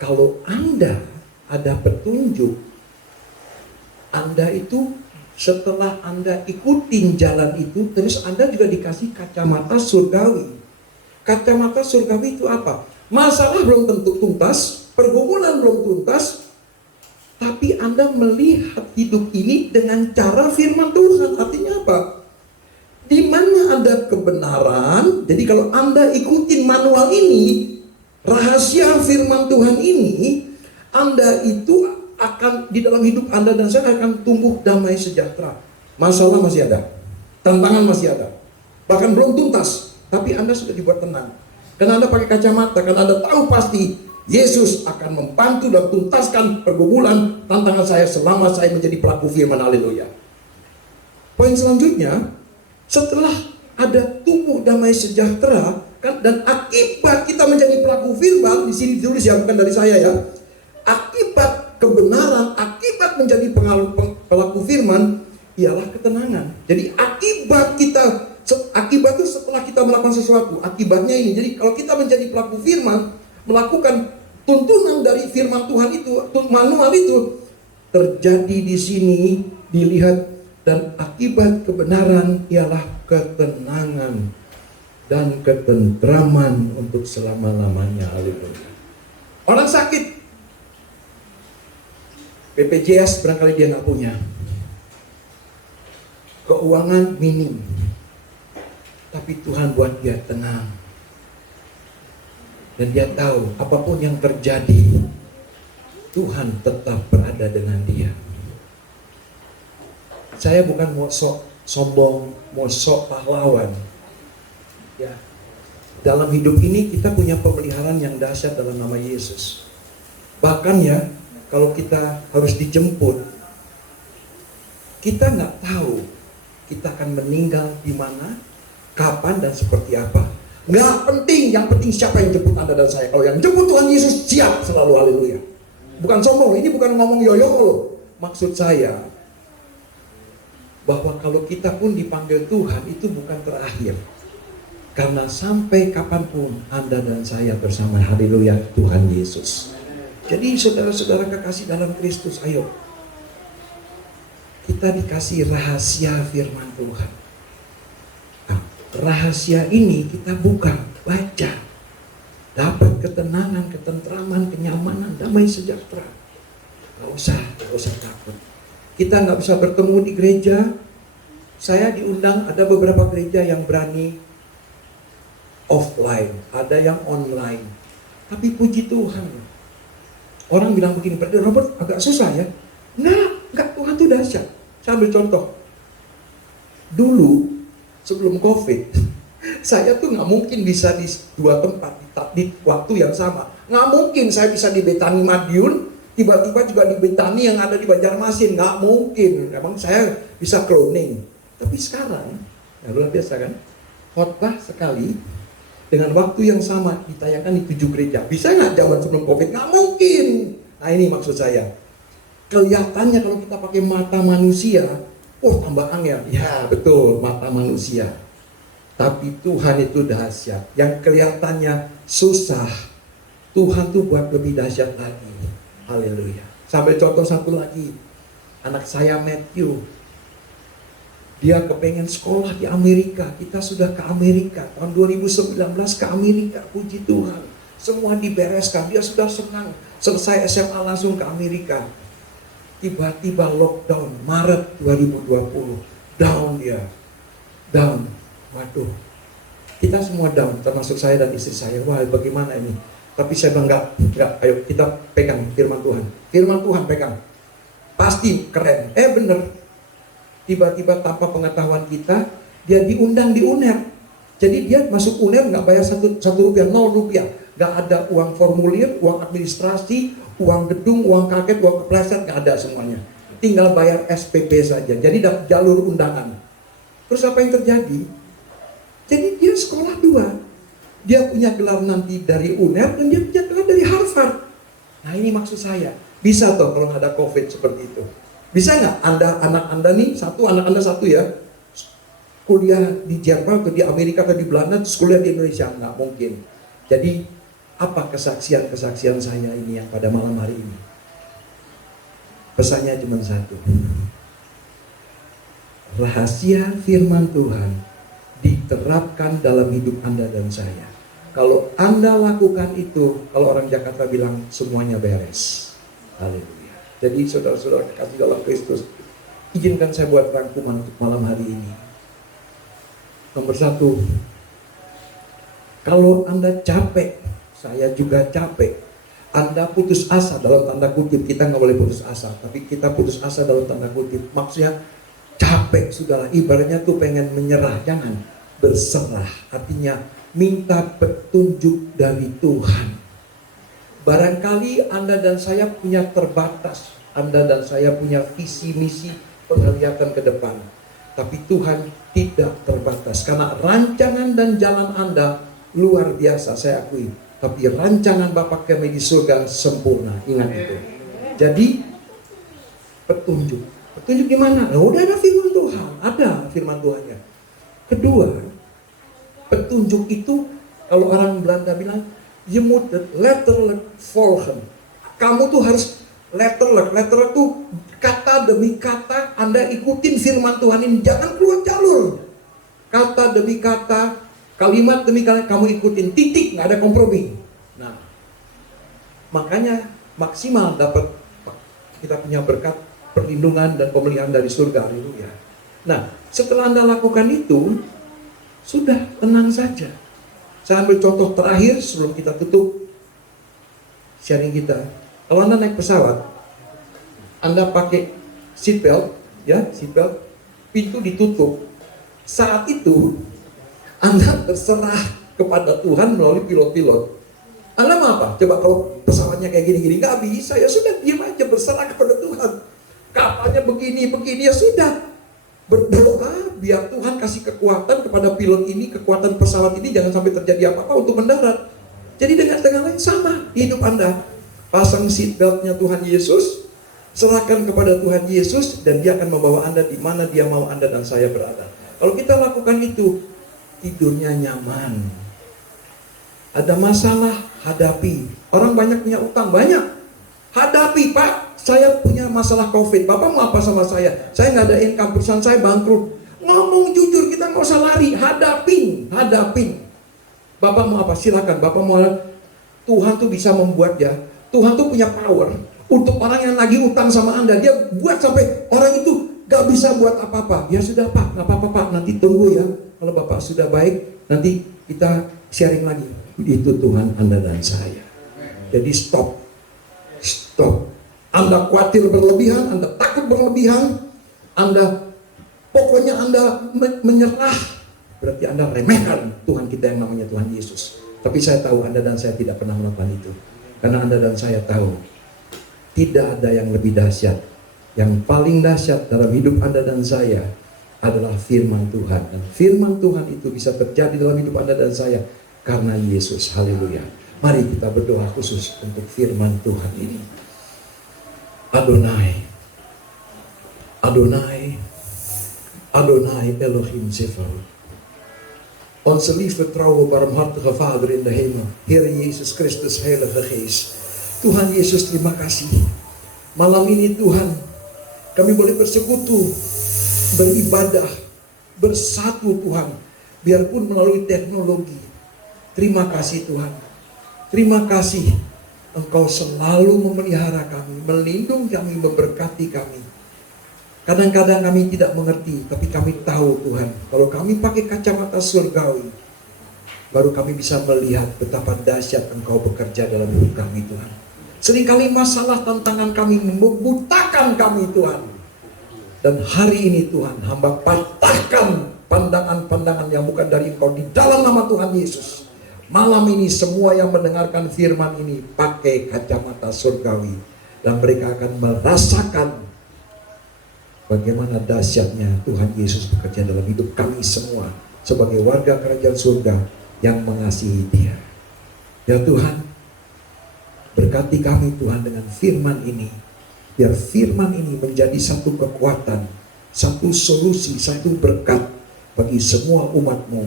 kalau Anda ada petunjuk, Anda itu setelah Anda ikutin jalan itu, terus Anda juga dikasih kacamata surgawi. Kacamata surgawi itu apa? Masalah belum tentu tuntas, pergumulan belum tuntas, tapi Anda melihat hidup ini dengan cara firman Tuhan. Artinya apa? Di mana ada kebenaran, jadi kalau Anda ikutin manual ini, rahasia firman Tuhan ini, Anda itu akan, di dalam hidup Anda dan saya akan tumbuh damai sejahtera. Masalah masih ada, tantangan masih ada, bahkan belum tuntas, tapi Anda sudah dibuat tenang. Karena Anda pakai kacamata, karena Anda tahu pasti Yesus akan membantu dan tuntaskan pergumulan tantangan saya selama saya menjadi pelaku firman. Haleluya. Poin selanjutnya, setelah ada tumbuh damai sejahtera, kan, dan akibat kita menjadi pelaku firman, di sini ditulis ya, bukan dari saya ya. Akibat kebenaran, akibat menjadi pelaku firman ialah ketenangan. Jadi akibat itu setelah kita melakukan sesuatu, akibatnya ini. Jadi kalau kita menjadi pelaku firman, melakukan tuntunan dari firman Tuhan itu, manual itu terjadi di sini, dilihat, dan akibat kebenaran ialah ketenangan dan ketentraman untuk selama-lamanya. Haleluya. Orang sakit, BPJS barangkali dia nggak punya, keuangan minim, tapi Tuhan buat dia tenang, dan dia tahu apapun yang terjadi, Tuhan tetap berada dengan dia. Saya bukan mau sok sombong, mau sok pahlawan. Ya, dalam hidup ini kita punya pemeliharaan yang dahsyat dalam nama Yesus. Bahkan ya, kalau kita harus dijemput, kita nggak tahu kita akan meninggal di mana, kapan, dan seperti apa. Nggak penting, yang penting siapa yang jemput Anda dan saya. Kalau yang jemput Tuhan Yesus, siap selalu. Haleluya. Bukan sombong, ini bukan ngomong yoyo loh. Maksud saya bahwa kalau kita pun dipanggil Tuhan, itu bukan terakhir. Karena sampai kapanpun Anda dan saya bersama, haleluya, Tuhan Yesus. Jadi saudara-saudara kekasih dalam Kristus, ayo kita dikasih rahasia firman Tuhan. Nah, rahasia ini kita buka, baca, dapat ketenangan, ketentraman, kenyamanan, damai sejahtera. Gak usah takut. Kita nggak bisa bertemu di gereja. Saya diundang, ada beberapa gereja yang berani offline, ada yang online. Tapi puji Tuhan, orang bilang begini, Brother Robert agak susah ya. Enggak, Tuhan itu dahsyat. Saya ambil contoh. Dulu, sebelum COVID, saya tuh nggak mungkin bisa di dua tempat di waktu yang sama. Nggak mungkin saya bisa di Betani Madiun, tiba-tiba juga di Betani yang ada di Banjarmasin. Nggak mungkin. Emang saya bisa cloning. Tapi sekarang, ya luar biasa kan? Khotbah sekali, dengan waktu yang sama ditayangkan di 7 gereja. Bisa nggak zaman sebelum COVID? Nggak mungkin. Nah ini maksud saya. Kelihatannya kalau kita pakai mata manusia, tambah angel. Ya betul, mata manusia. Tapi Tuhan itu dahsyat. Yang kelihatannya susah, Tuhan tuh buat lebih dahsyat lagi. Haleluya. Sampai contoh satu lagi. Anak saya Matthew. Dia kepengen sekolah di Amerika. Kita sudah ke Amerika. Tahun 2019 ke Amerika. Puji Tuhan. Semua dibereskan. Dia sudah senang. Selesai SMA langsung ke Amerika. Tiba-tiba lockdown. Maret 2020. Down dia. Down. Waduh. Kita semua down. Termasuk saya dan istri saya. Wah bagaimana ini? Tapi saya bilang enggak. Ayo kita pegang firman Tuhan. Firman Tuhan pegang. Pasti keren. Bener. Tiba-tiba tanpa pengetahuan kita, dia diundang di UNER. Jadi dia masuk UNER nggak bayar satu rupiah, 0 rupiah. Nggak ada uang formulir, uang administrasi, uang gedung, uang kaget, uang kepleset, nggak ada semuanya. Tinggal bayar SPP saja. Jadi dapat jalur undangan. Terus apa yang terjadi? Jadi dia sekolah 2. Dia punya gelar nanti dari UNER dan dia punya gelar dari Harvard. Nah ini maksud saya. Bisa toh kalau nggak ada COVID seperti itu. Bisa nggak anak anda nih, anak anda satu ya, kuliah di Jerman atau di Amerika atau di Belanda, terus kuliah di Indonesia? Nggak mungkin. Jadi apa kesaksian saya ini yang pada malam hari ini? Pesannya cuma satu. Rahasia firman Tuhan diterapkan dalam hidup anda dan saya. Kalau anda lakukan itu, kalau orang Jakarta bilang semuanya beres. Haleluya. Jadi saudara-saudara kekasih dalam Kristus, izinkan saya buat rangkuman untuk malam hari ini. Nomor 1, kalau anda capek, saya juga capek. Anda putus asa dalam tanda kutip, kita nggak boleh putus asa, tapi kita putus asa dalam tanda kutip. Maksudnya capek sudahlah, ibaratnya tuh pengen menyerah, jangan berserah. Artinya minta petunjuk dari Tuhan. Barangkali Anda dan saya punya terbatas. Anda dan saya punya visi misi penglihatan ke depan. Tapi Tuhan tidak terbatas. Karena rancangan dan jalan Anda luar biasa, saya akui. Tapi rancangan Bapa kami di surga sempurna. Ingat itu. Jadi petunjuk. Petunjuk gimana? Nah, udah ada firman Tuhan. Ada firman Tuhannya. Kedua, petunjuk itu kalau orang Belanda bilang, je moet het letterlijk volgen. Kamu tuh harus letterlijk tuh kata demi kata Anda ikutin firman Tuhan ini. Jangan keluar jalur. Kata demi kata, kalimat demi kalimat kamu ikutin. Titik, nggak ada kompromi. Nah, makanya maksimal dapat kita punya berkat perlindungan dan pemeliharaan dari surga. Haleluya. Nah, setelah Anda lakukan itu, sudah tenang saja. Saya ambil contoh terakhir sebelum kita tutup sharing kita. Kalau Anda naik pesawat, Anda pakai seatbelt, ya, seatbelt, pintu ditutup. Saat itu Anda berserah kepada Tuhan melalui pilot-pilot. Anda mau apa? Coba kalau pesawatnya kayak gini-gini, nggak bisa, ya sudah diam aja berserah kepada Tuhan. Kapalnya begini, ya sudah. Berdoa biar Tuhan kasih kekuatan kepada pilot ini, kekuatan pesawat ini jangan sampai terjadi apa-apa untuk mendarat. Jadi dengan lain sama hidup Anda. Pasang seatbeltnya Tuhan Yesus, serahkan kepada Tuhan Yesus, dan Dia akan membawa Anda di mana Dia mau Anda dan saya berada. Kalau kita lakukan itu, tidurnya nyaman. Ada masalah, hadapi. Orang banyak punya utang, banyak. Hadapi, Pak. Saya punya masalah COVID. Bapak mau apa sama saya? Saya nggak ada income, perusahaan saya bangkrut. Ngomong jujur, kita nggak usah lari. Hadapin. Bapak mau apa? Silakan. Bapak mau, Tuhan tuh bisa membuat ya. Tuhan tuh punya power untuk orang yang lagi utang sama Anda. Dia buat sampai orang itu nggak bisa buat apa-apa. Ya sudah Pak, nggak apa-apa Pak. Nanti tunggu ya. Kalau Bapak sudah baik, nanti kita sharing lagi. Itu Tuhan Anda dan saya. Jadi stop. Anda khawatir berlebihan, Anda takut berlebihan, pokoknya Anda menyerah, berarti Anda remehkan Tuhan kita yang namanya Tuhan Yesus. Tapi saya tahu Anda dan saya tidak pernah melakukan itu. Karena Anda dan saya tahu, tidak ada yang lebih dahsyat. Yang paling dahsyat dalam hidup Anda dan saya adalah firman Tuhan. Dan firman Tuhan itu bisa terjadi dalam hidup Anda dan saya karena Yesus. Haleluya. Mari kita berdoa khusus untuk firman Tuhan ini. Adonai, Adonai, Adonai Elohim Zephon. Onze lieve, trouwe, barmhartige Vader in de hemel, Heer Jezus Christus, Heilige Geest. Tuhan Yesus, terima kasih. Malam ini Tuhan, kami boleh bersekutu, beribadah, bersatu Tuhan, biarpun melalui teknologi. Terima kasih Tuhan. Terima kasih Engkau selalu memelihara kami, melindungi kami, memberkati kami. Kadang-kadang kami tidak mengerti, tapi kami tahu Tuhan, kalau kami pakai kacamata surgawi, baru kami bisa melihat betapa dahsyat Engkau bekerja dalam hidup kami Tuhan. Seringkali masalah tantangan kami membutakan kami Tuhan. Dan hari ini Tuhan, hamba patahkan pandangan-pandangan yang bukan dari Engkau di dalam nama Tuhan Yesus. Malam ini semua yang mendengarkan firman ini pakai kacamata surgawi. Dan mereka akan merasakan bagaimana dahsyatnya Tuhan Yesus bekerja dalam hidup kami semua sebagai warga kerajaan surga yang mengasihi Dia. Ya Tuhan, berkati kami Tuhan dengan firman ini. Biar firman ini menjadi satu kekuatan, satu solusi, satu berkat bagi semua umat-Mu.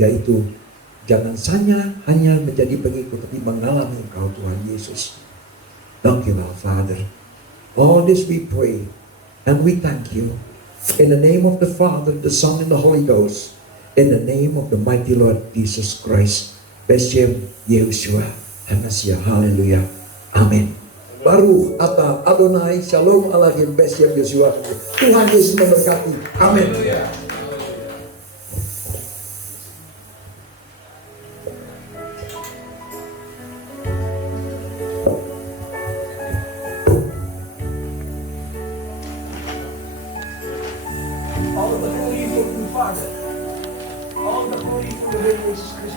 Yaitu jangan hanya menjadi pengikut, tapi mengalami Engkau Tuhan Yesus. Thank you, our Father. All this we pray and we thank you. In the name of the Father, the Son, and the Holy Ghost. In the name of the mighty Lord Jesus Christ. Beshem Yehoshua HaMashiach. Hallelujah. Amin. Baruch atah Adonai Shalom Alaikum Beshem Yehoshua. Tuhan Yesus memberkati. Amin. All the glory for the Father, all the glory for the Lord Jesus Christ,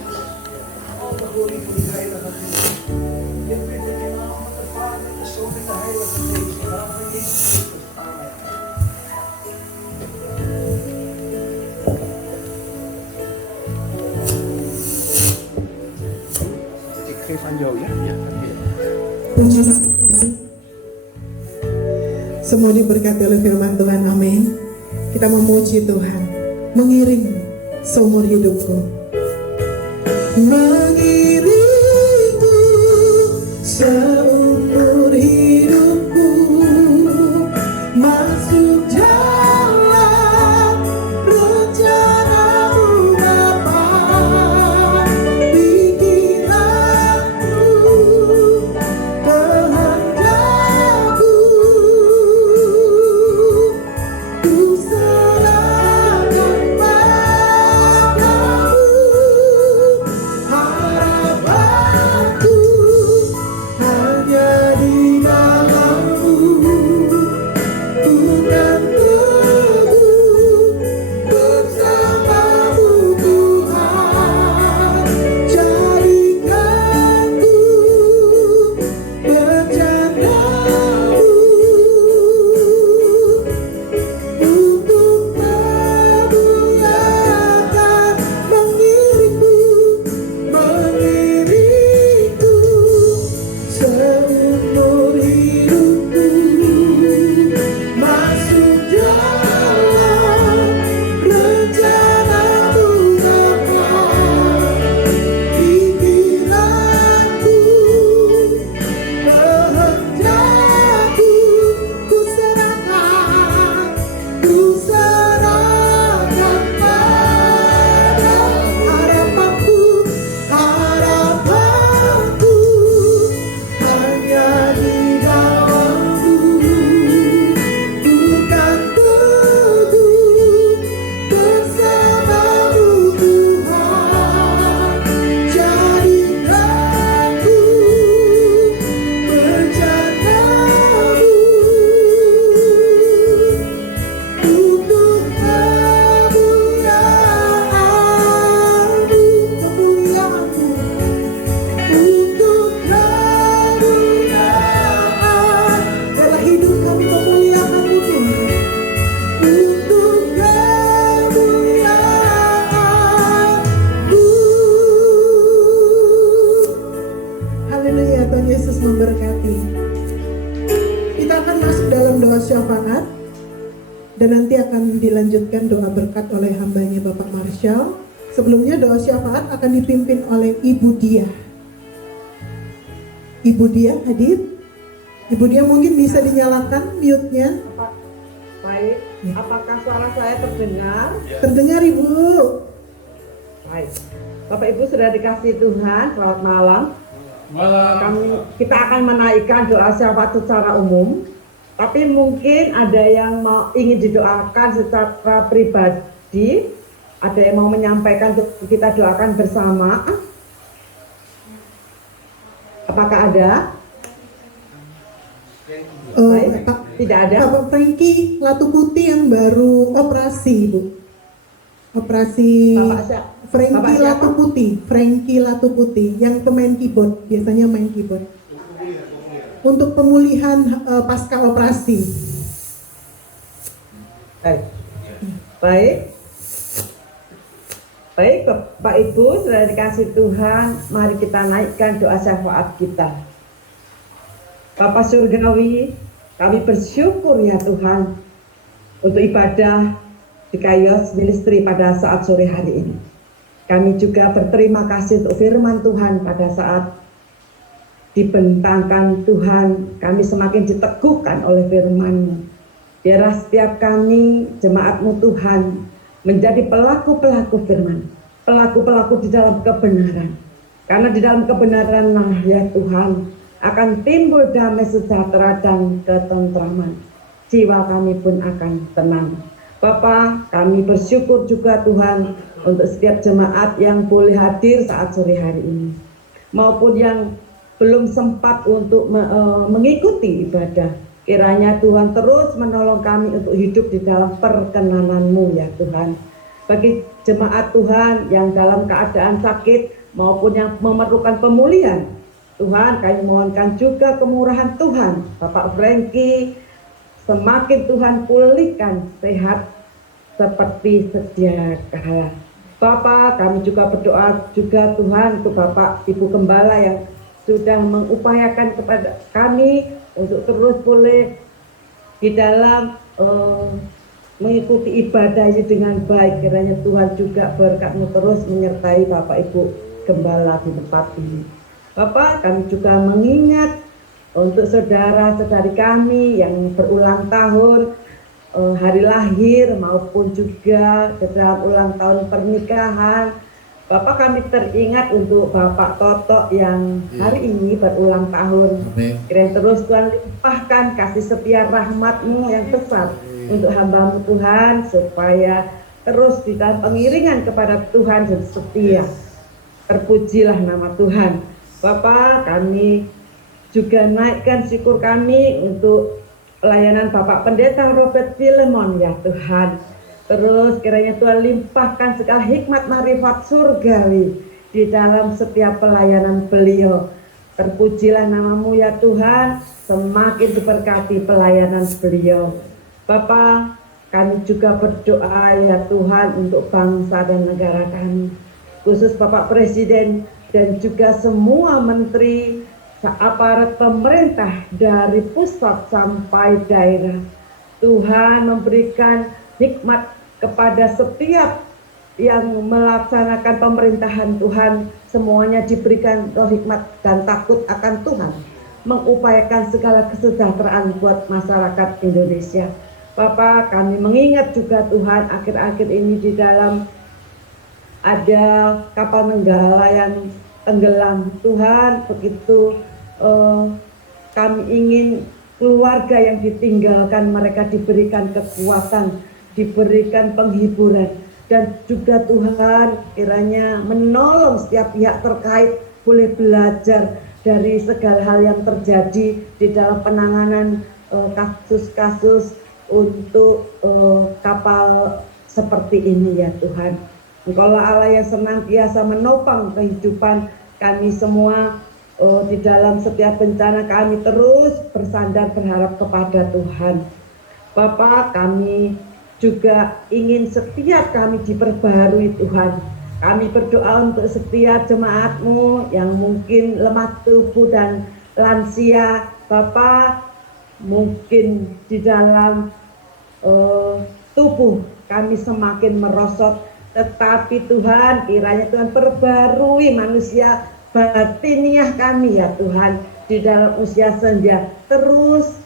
all the glory for the Heilige Geest. Dit bid ik in naam van de Vader, de Zoon en de Heilige Geest, in naam van Jezus Christus. Amen. Ik geef aan jou, ja? Puji Tuhan. Semua diberkati oleh firman Tuhan, amin. Kita memuji Tuhan, mengiring seumur hidupku, mengiringku seumur hidupku, masuk jalan rencana-Mu Bapa, pikiranku, kehendakku, ku serahkan padamu, harapanku hanya di dalam-Mu, ku kan teguh bersama-Mu Tuhan, jadikanku bercanda-Mu untuk memuliakan, mengiringku seumur hidupku, masuk jalan rencana-Mu Bapa, pikiranku, kehendakku, ku serahkan pada harapanku, harapanku hanya di dalam-Mu, bukan teguh bersama-Mu Tuhan, jadikanku bercanda-Mu syafaat dan nanti akan dilanjutkan doa berkat oleh hambanya Bapak Marshall. Sebelumnya doa syafaat akan dipimpin oleh Ibu Dia. Ibu Dia hadir? Ibu Dia mungkin bisa dinyalakan mute-nya. Baik, apakah suara saya terdengar? Terdengar Ibu? Baik, Bapak Ibu sudah dikasih Tuhan, selamat malam. Kita akan menaikkan doa syafaat secara umum, tapi mungkin ada yang ingin didoakan secara pribadi, ada yang mau menyampaikan untuk kita doakan bersama. Apakah ada? Baik, tidak ada. Bapak Frankie Latu Putih yang baru operasi, Ibu. Operasi Frankie Latu Putih, Frankie Latu Putih yang pemain keyboard, biasanya main keyboard. Untuk pemulihan pasca operasi. Baik. Baik, Bapak Ibu sudah dikasih Tuhan, mari kita naikkan doa syafaat kita. Bapak Surgawi, kami bersyukur ya Tuhan untuk ibadah di Kairos Ministry pada saat sore hari ini. Kami juga berterima kasih untuk firman Tuhan pada saat dibentangkan Tuhan, kami semakin diteguhkan oleh firman-Mu. Biarlah setiap kami, jemaat-Mu Tuhan, menjadi pelaku-pelaku firman, pelaku-pelaku di dalam kebenaran. Karena di dalam kebenaran ya Tuhan, akan timbul damai sejahtera dan ketentraman. Jiwa kami pun akan tenang. Bapa, kami bersyukur juga Tuhan untuk setiap jemaat yang boleh hadir saat sore hari ini, maupun yang belum sempat untuk mengikuti ibadah. Kiranya Tuhan terus menolong kami untuk hidup di dalam perkenanan-Mu ya Tuhan. Bagi jemaat Tuhan yang dalam keadaan sakit maupun yang memerlukan pemulihan, Tuhan, kami mohonkan juga kemurahan Tuhan. Bapak Frankie, semakin Tuhan pulihkan sehat seperti sedia kala. Bapak, kami juga berdoa juga Tuhan untuk Bapak Ibu Gembala yang sudah mengupayakan kepada kami untuk terus boleh di dalam mengikuti ibadah ini dengan baik. Kiranya Tuhan juga berkat-Mu terus menyertai Bapak Ibu Gembala di tempat ini. Bapak, kami juga mengingat untuk saudara-saudari kami yang berulang tahun hari lahir maupun juga dalam ulang tahun pernikahan. Bapak, kami teringat untuk Bapak Toto yang hari ini berulang tahun. Kiranya terus Tuhan limpahkan kasih setia rahmat-Mu yang besar untuk hamba-Mu Tuhan, supaya terus di dalam pengiringan kepada Tuhan dan setia. Terpujilah nama Tuhan. Bapak, kami juga naikkan syukur kami untuk pelayanan Bapak Pendeta Robert Filemon ya Tuhan. Terus kiranya Tuhan limpahkan segala hikmat marifat surgawi di dalam setiap pelayanan beliau. Terpujilah nama-Mu ya Tuhan, semakin diberkati pelayanan beliau. Bapak, kami juga berdoa ya Tuhan untuk bangsa dan negara kami, khusus Bapak Presiden dan juga semua menteri, aparat pemerintah dari pusat sampai daerah. Tuhan memberikan hikmat kepada setiap yang melaksanakan pemerintahan Tuhan, semuanya diberikan roh hikmat dan takut akan Tuhan, mengupayakan segala kesejahteraan buat masyarakat Indonesia. Bapak, kami mengingat juga Tuhan akhir-akhir ini di dalam ada kapal Nenggala yang tenggelam. Tuhan, begitu kami ingin keluarga yang ditinggalkan mereka diberikan kekuatan, diberikan penghiburan, dan juga Tuhan kiranya menolong setiap pihak terkait boleh belajar dari segala hal yang terjadi di dalam penanganan kasus-kasus untuk kapal seperti ini ya Tuhan. Engkaulah Allah yang senantiasa menopang kehidupan kami semua. Di dalam setiap bencana kami terus bersandar berharap kepada Tuhan. Bapak, kami juga ingin setiap kami diperbarui Tuhan. Kami berdoa untuk setiap jemaat-Mu yang mungkin lemah tubuh dan lansia. Bapak, mungkin di dalam tubuh kami semakin merosot, tetapi Tuhan kiranya Tuhan perbarui manusia batiniah kami ya Tuhan, di dalam usia senja terus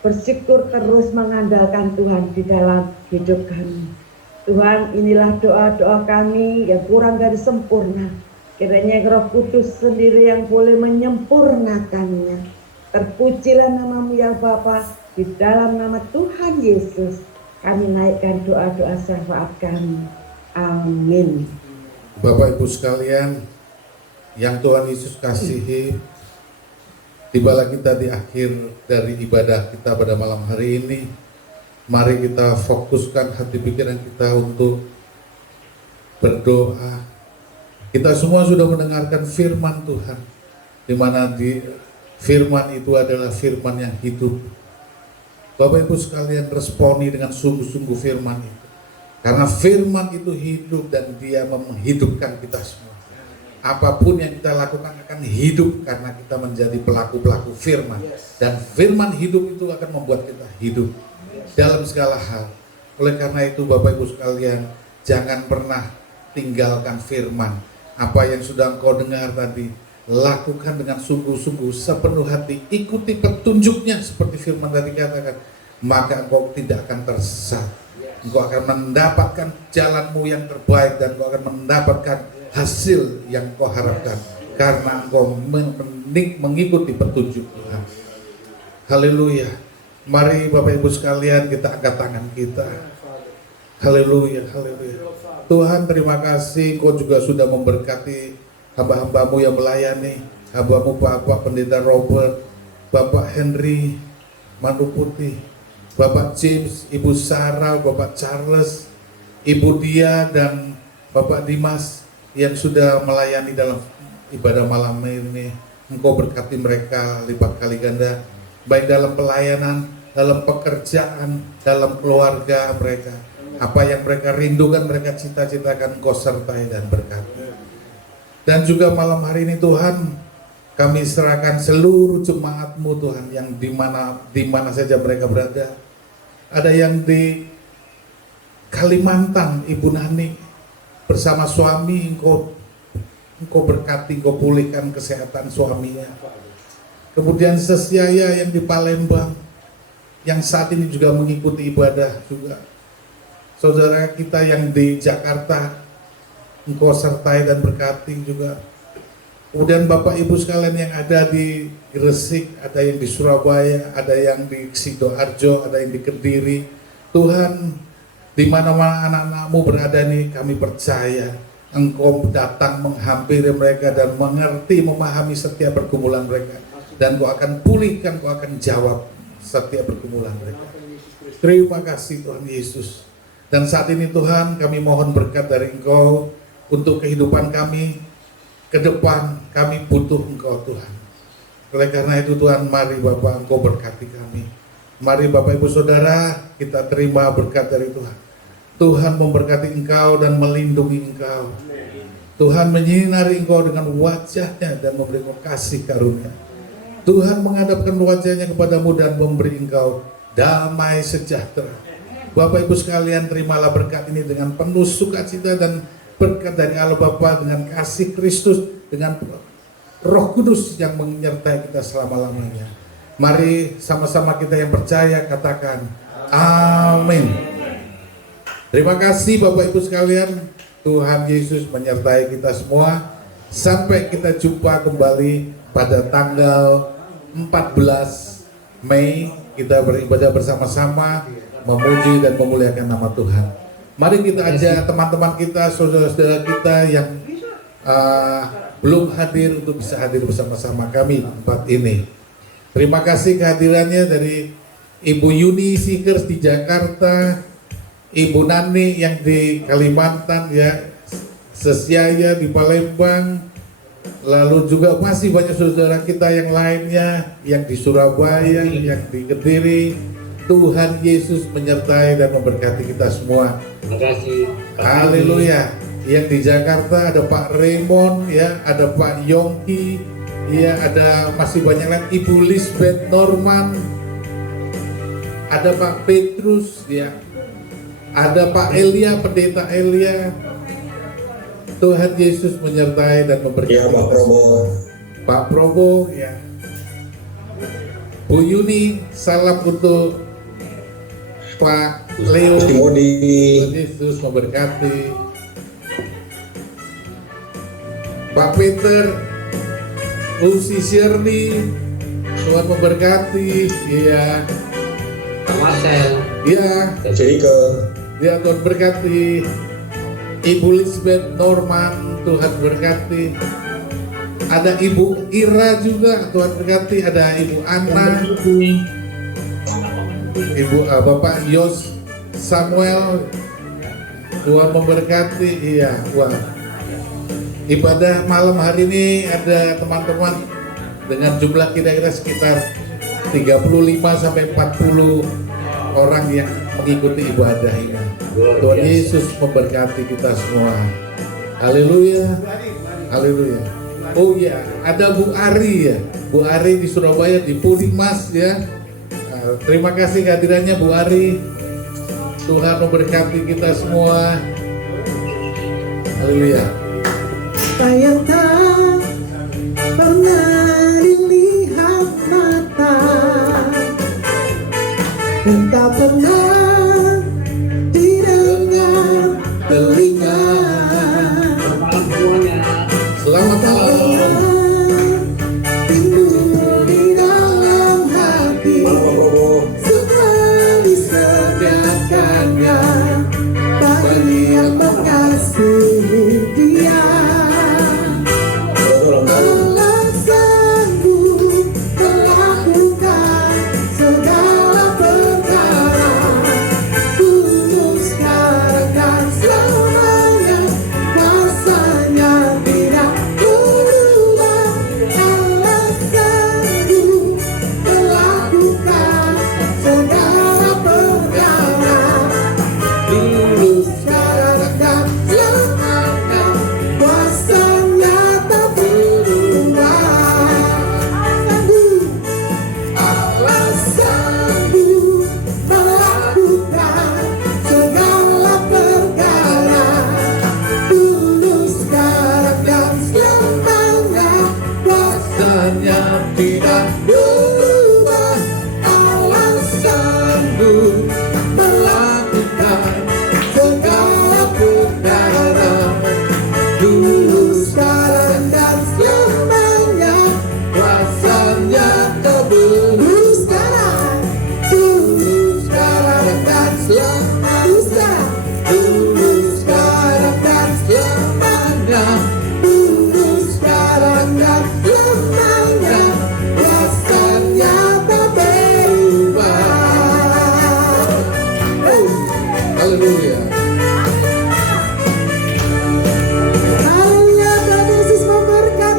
bersyukur, terus mengandalkan Tuhan di dalam hidup kami. Tuhan, inilah doa-doa kami yang kurang dari sempurna. Kiranya Roh Kudus sendiri yang boleh menyempurnakannya. Terpujilah namamu ya Bapa, di dalam nama Tuhan Yesus kami naikkan doa-doa syafaat kami. Amin. Bapak Ibu sekalian yang Tuhan Yesus kasihi, tibalah kita di akhir dari ibadah kita pada malam hari ini. Mari kita fokuskan hati pikiran kita untuk berdoa. Kita semua sudah mendengarkan firman Tuhan, di mana di firman itu adalah firman yang hidup. Bapak Ibu sekalian, responi dengan sungguh-sungguh firman itu, karena firman itu hidup dan dia menghidupkan kita semua. Apapun yang kita lakukan akan hidup karena kita menjadi pelaku-pelaku firman, dan firman hidup itu akan membuat kita hidup dalam segala hal. Oleh karena itu Bapak Ibu sekalian, jangan pernah tinggalkan firman. Apa yang sudah engkau dengar tadi, lakukan dengan sungguh-sungguh, sepenuh hati, ikuti petunjuknya seperti firman tadi katakan, maka engkau tidak akan tersesat. Engkau akan mendapatkan jalanmu yang terbaik dan engkau akan mendapatkan hasil yang engkau harapkan karena engkau mengikuti petunjuk Tuhan. Haleluya. Mari Bapak Ibu sekalian, kita angkat tangan kita. Haleluya, haleluya. Tuhan, terima kasih Engkau juga sudah memberkati hamba-hambamu yang melayani, hambamu Bapak Pendeta Robert, Bapak Henry Manu Putih, Bapak James, Ibu Sarah, Bapak Charles, Ibu Dia, dan Bapak Dimas yang sudah melayani dalam ibadah malam ini. Engkau berkati mereka lipat kali ganda, baik dalam pelayanan, dalam pekerjaan, dalam keluarga mereka. Apa yang mereka rindukan, mereka cita-citakan, Engkau sertai dan berkati. Dan juga malam hari ini Tuhan, kami serahkan seluruh jemaat-Mu Tuhan, yang di mana saja mereka berada. Ada yang di Kalimantan, Ibu Nani bersama suami, Engkau berkati, Engkau pulihkan kesehatan suaminya. Kemudian Sesiaya yang di Palembang, yang saat ini juga mengikuti ibadah juga. Saudara kita yang di Jakarta, Engkau sertai dan berkati juga. Kemudian Bapak Ibu sekalian yang ada di Gresik, ada yang di Surabaya, ada yang di Sidoarjo, ada yang di Kediri. Tuhan, di mana-mana anak-anak-Mu berada nih, kami percaya Engkau datang menghampiri mereka dan mengerti, memahami setiap pergumulan mereka. Dan Engkau akan pulihkan, Engkau akan jawab setiap pergumulan mereka. Terima kasih Tuhan Yesus. Dan saat ini Tuhan, kami mohon berkat dari Engkau untuk kehidupan kami ke depan. Kami butuh Engkau Tuhan. Oleh karena itu Tuhan, mari Bapak Engkau berkati kami. Mari Bapak Ibu Saudara, kita terima berkat dari Tuhan. Tuhan memberkati Engkau dan melindungi Engkau. Tuhan menyinari Engkau dengan wajahnya dan memberi Engkau kasih karunia. Tuhan menghadapkan wajahnya kepadamu dan memberi Engkau damai sejahtera. Bapak Ibu sekalian, terimalah berkat ini dengan penuh sukacita dan berkat dari Allah Bapa, dengan kasih Kristus, dengan Roh Kudus yang menyertai kita selama-lamanya. Mari sama-sama kita yang percaya katakan amin. Terima kasih Bapak Ibu sekalian. Tuhan Yesus menyertai kita semua. Sampai kita jumpa kembali pada tanggal 14 Mei. Kita beribadah bersama-sama, memuji dan memuliakan nama Tuhan. Mari kita ajak teman-teman kita, saudara-saudara kita yang belum hadir untuk bisa hadir bersama-sama kami di tempat ini. Terima kasih kehadirannya dari Ibu Yuni Sikers di Jakarta, Ibu Nani yang di Kalimantan ya, Sesiaya di Palembang, lalu juga masih banyak saudara kita yang lainnya yang di Surabaya, yang di Kediri. Tuhan Yesus menyertai dan memberkati kita semua. Terima kasih. Haleluya. Yang di Jakarta ada Pak Raymond ya, ada Pak Yongki, ya ada masih banyak lagi, Ibu Lisbeth Norman, ada Pak Petrus ya, ada Pak Elia, pendeta Elia. Tuhan Yesus menyertai dan memberkati. Ya, Pak Probo. Pak Probo ya. Bu Yuni, salam untuk Pak Leo. Timodi. Tuhan Yesus memberkati. Pak Peter, Lucy Shirley, Tuhan memberkati. Iya. Pak Marcel. Iya. Jerike. Ya, Tuhan berkati. Ibu Lisbeth Norman, Tuhan berkati. Ada Ibu Ira juga, Tuhan berkati. Ada Ibu Anna, Bapak Yos Samuel, Tuhan memberkati. Iya, wah. Ibadah malam hari ini ada teman-teman dengan jumlah kira-kira sekitar 35 sampai 40 orang yang mengikuti ibadah ini. Tuhan Yesus memberkati kita semua. Haleluya. Haleluya. Oh ya, ada Bu Ari ya. Bu Ari di Surabaya di Pulimas ya. Terima kasih kehadirannya Bu Ari. Tuhan memberkati kita semua. Haleluya. Apa yang tak pernah dilihat mata dan tak pernah